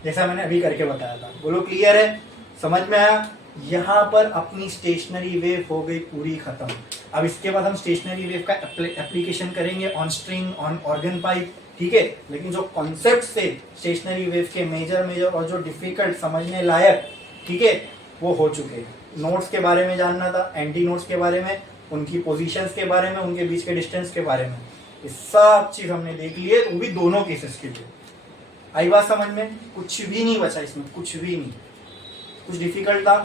जैसा मैंने अभी करके बताया था। बोलो क्लियर है, समझ में आया। यहाँ पर अपनी स्टेशनरी वेव हो गई पूरी खत्म। अब इसके बाद हम स्टेशनरी वेव का एप्लीकेशन करेंगे on string, on organ pipe, ठीक है। लेकिन जो कॉन्सेप्ट से स्टेशनरी वेव के मेजर और जो डिफिकल्ट समझने लायक, ठीक है, वो हो चुके हैं। नोड्स के बारे में जानना था, एंटी नोड्स के बारे में, उनकी पोजीशंस के बारे में, उनके बीच के डिस्टेंस के बारे में, ये सब चीज हमने देख ली है, वो भी दोनों केसेस के लिए। आई बात समझ में? कुछ भी नहीं बचा इसमें, कुछ भी नहीं। कुछ डिफिकल्ट था,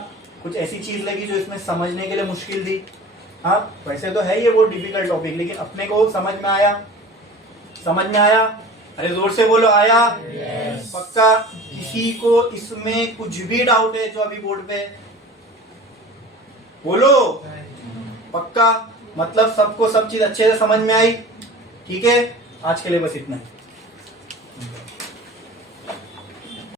कुछ ऐसी चीज लगी जो इसमें समझने के लिए मुश्किल थी। हाँ, वैसे तो है ये वो डिफिकल्ट टॉपिक, लेकिन अपने को समझ में आया। समझ में आया? अरे जोर से बोलो, आया? yes. पक्का? किसी को इसमें कुछ भी डाउट है जो अभी बोर्ड पे? बोलो पक्का? मतलब सबको सब चीज अच्छे से समझ में आई? ठीक है, आज के लिए बस इतना है।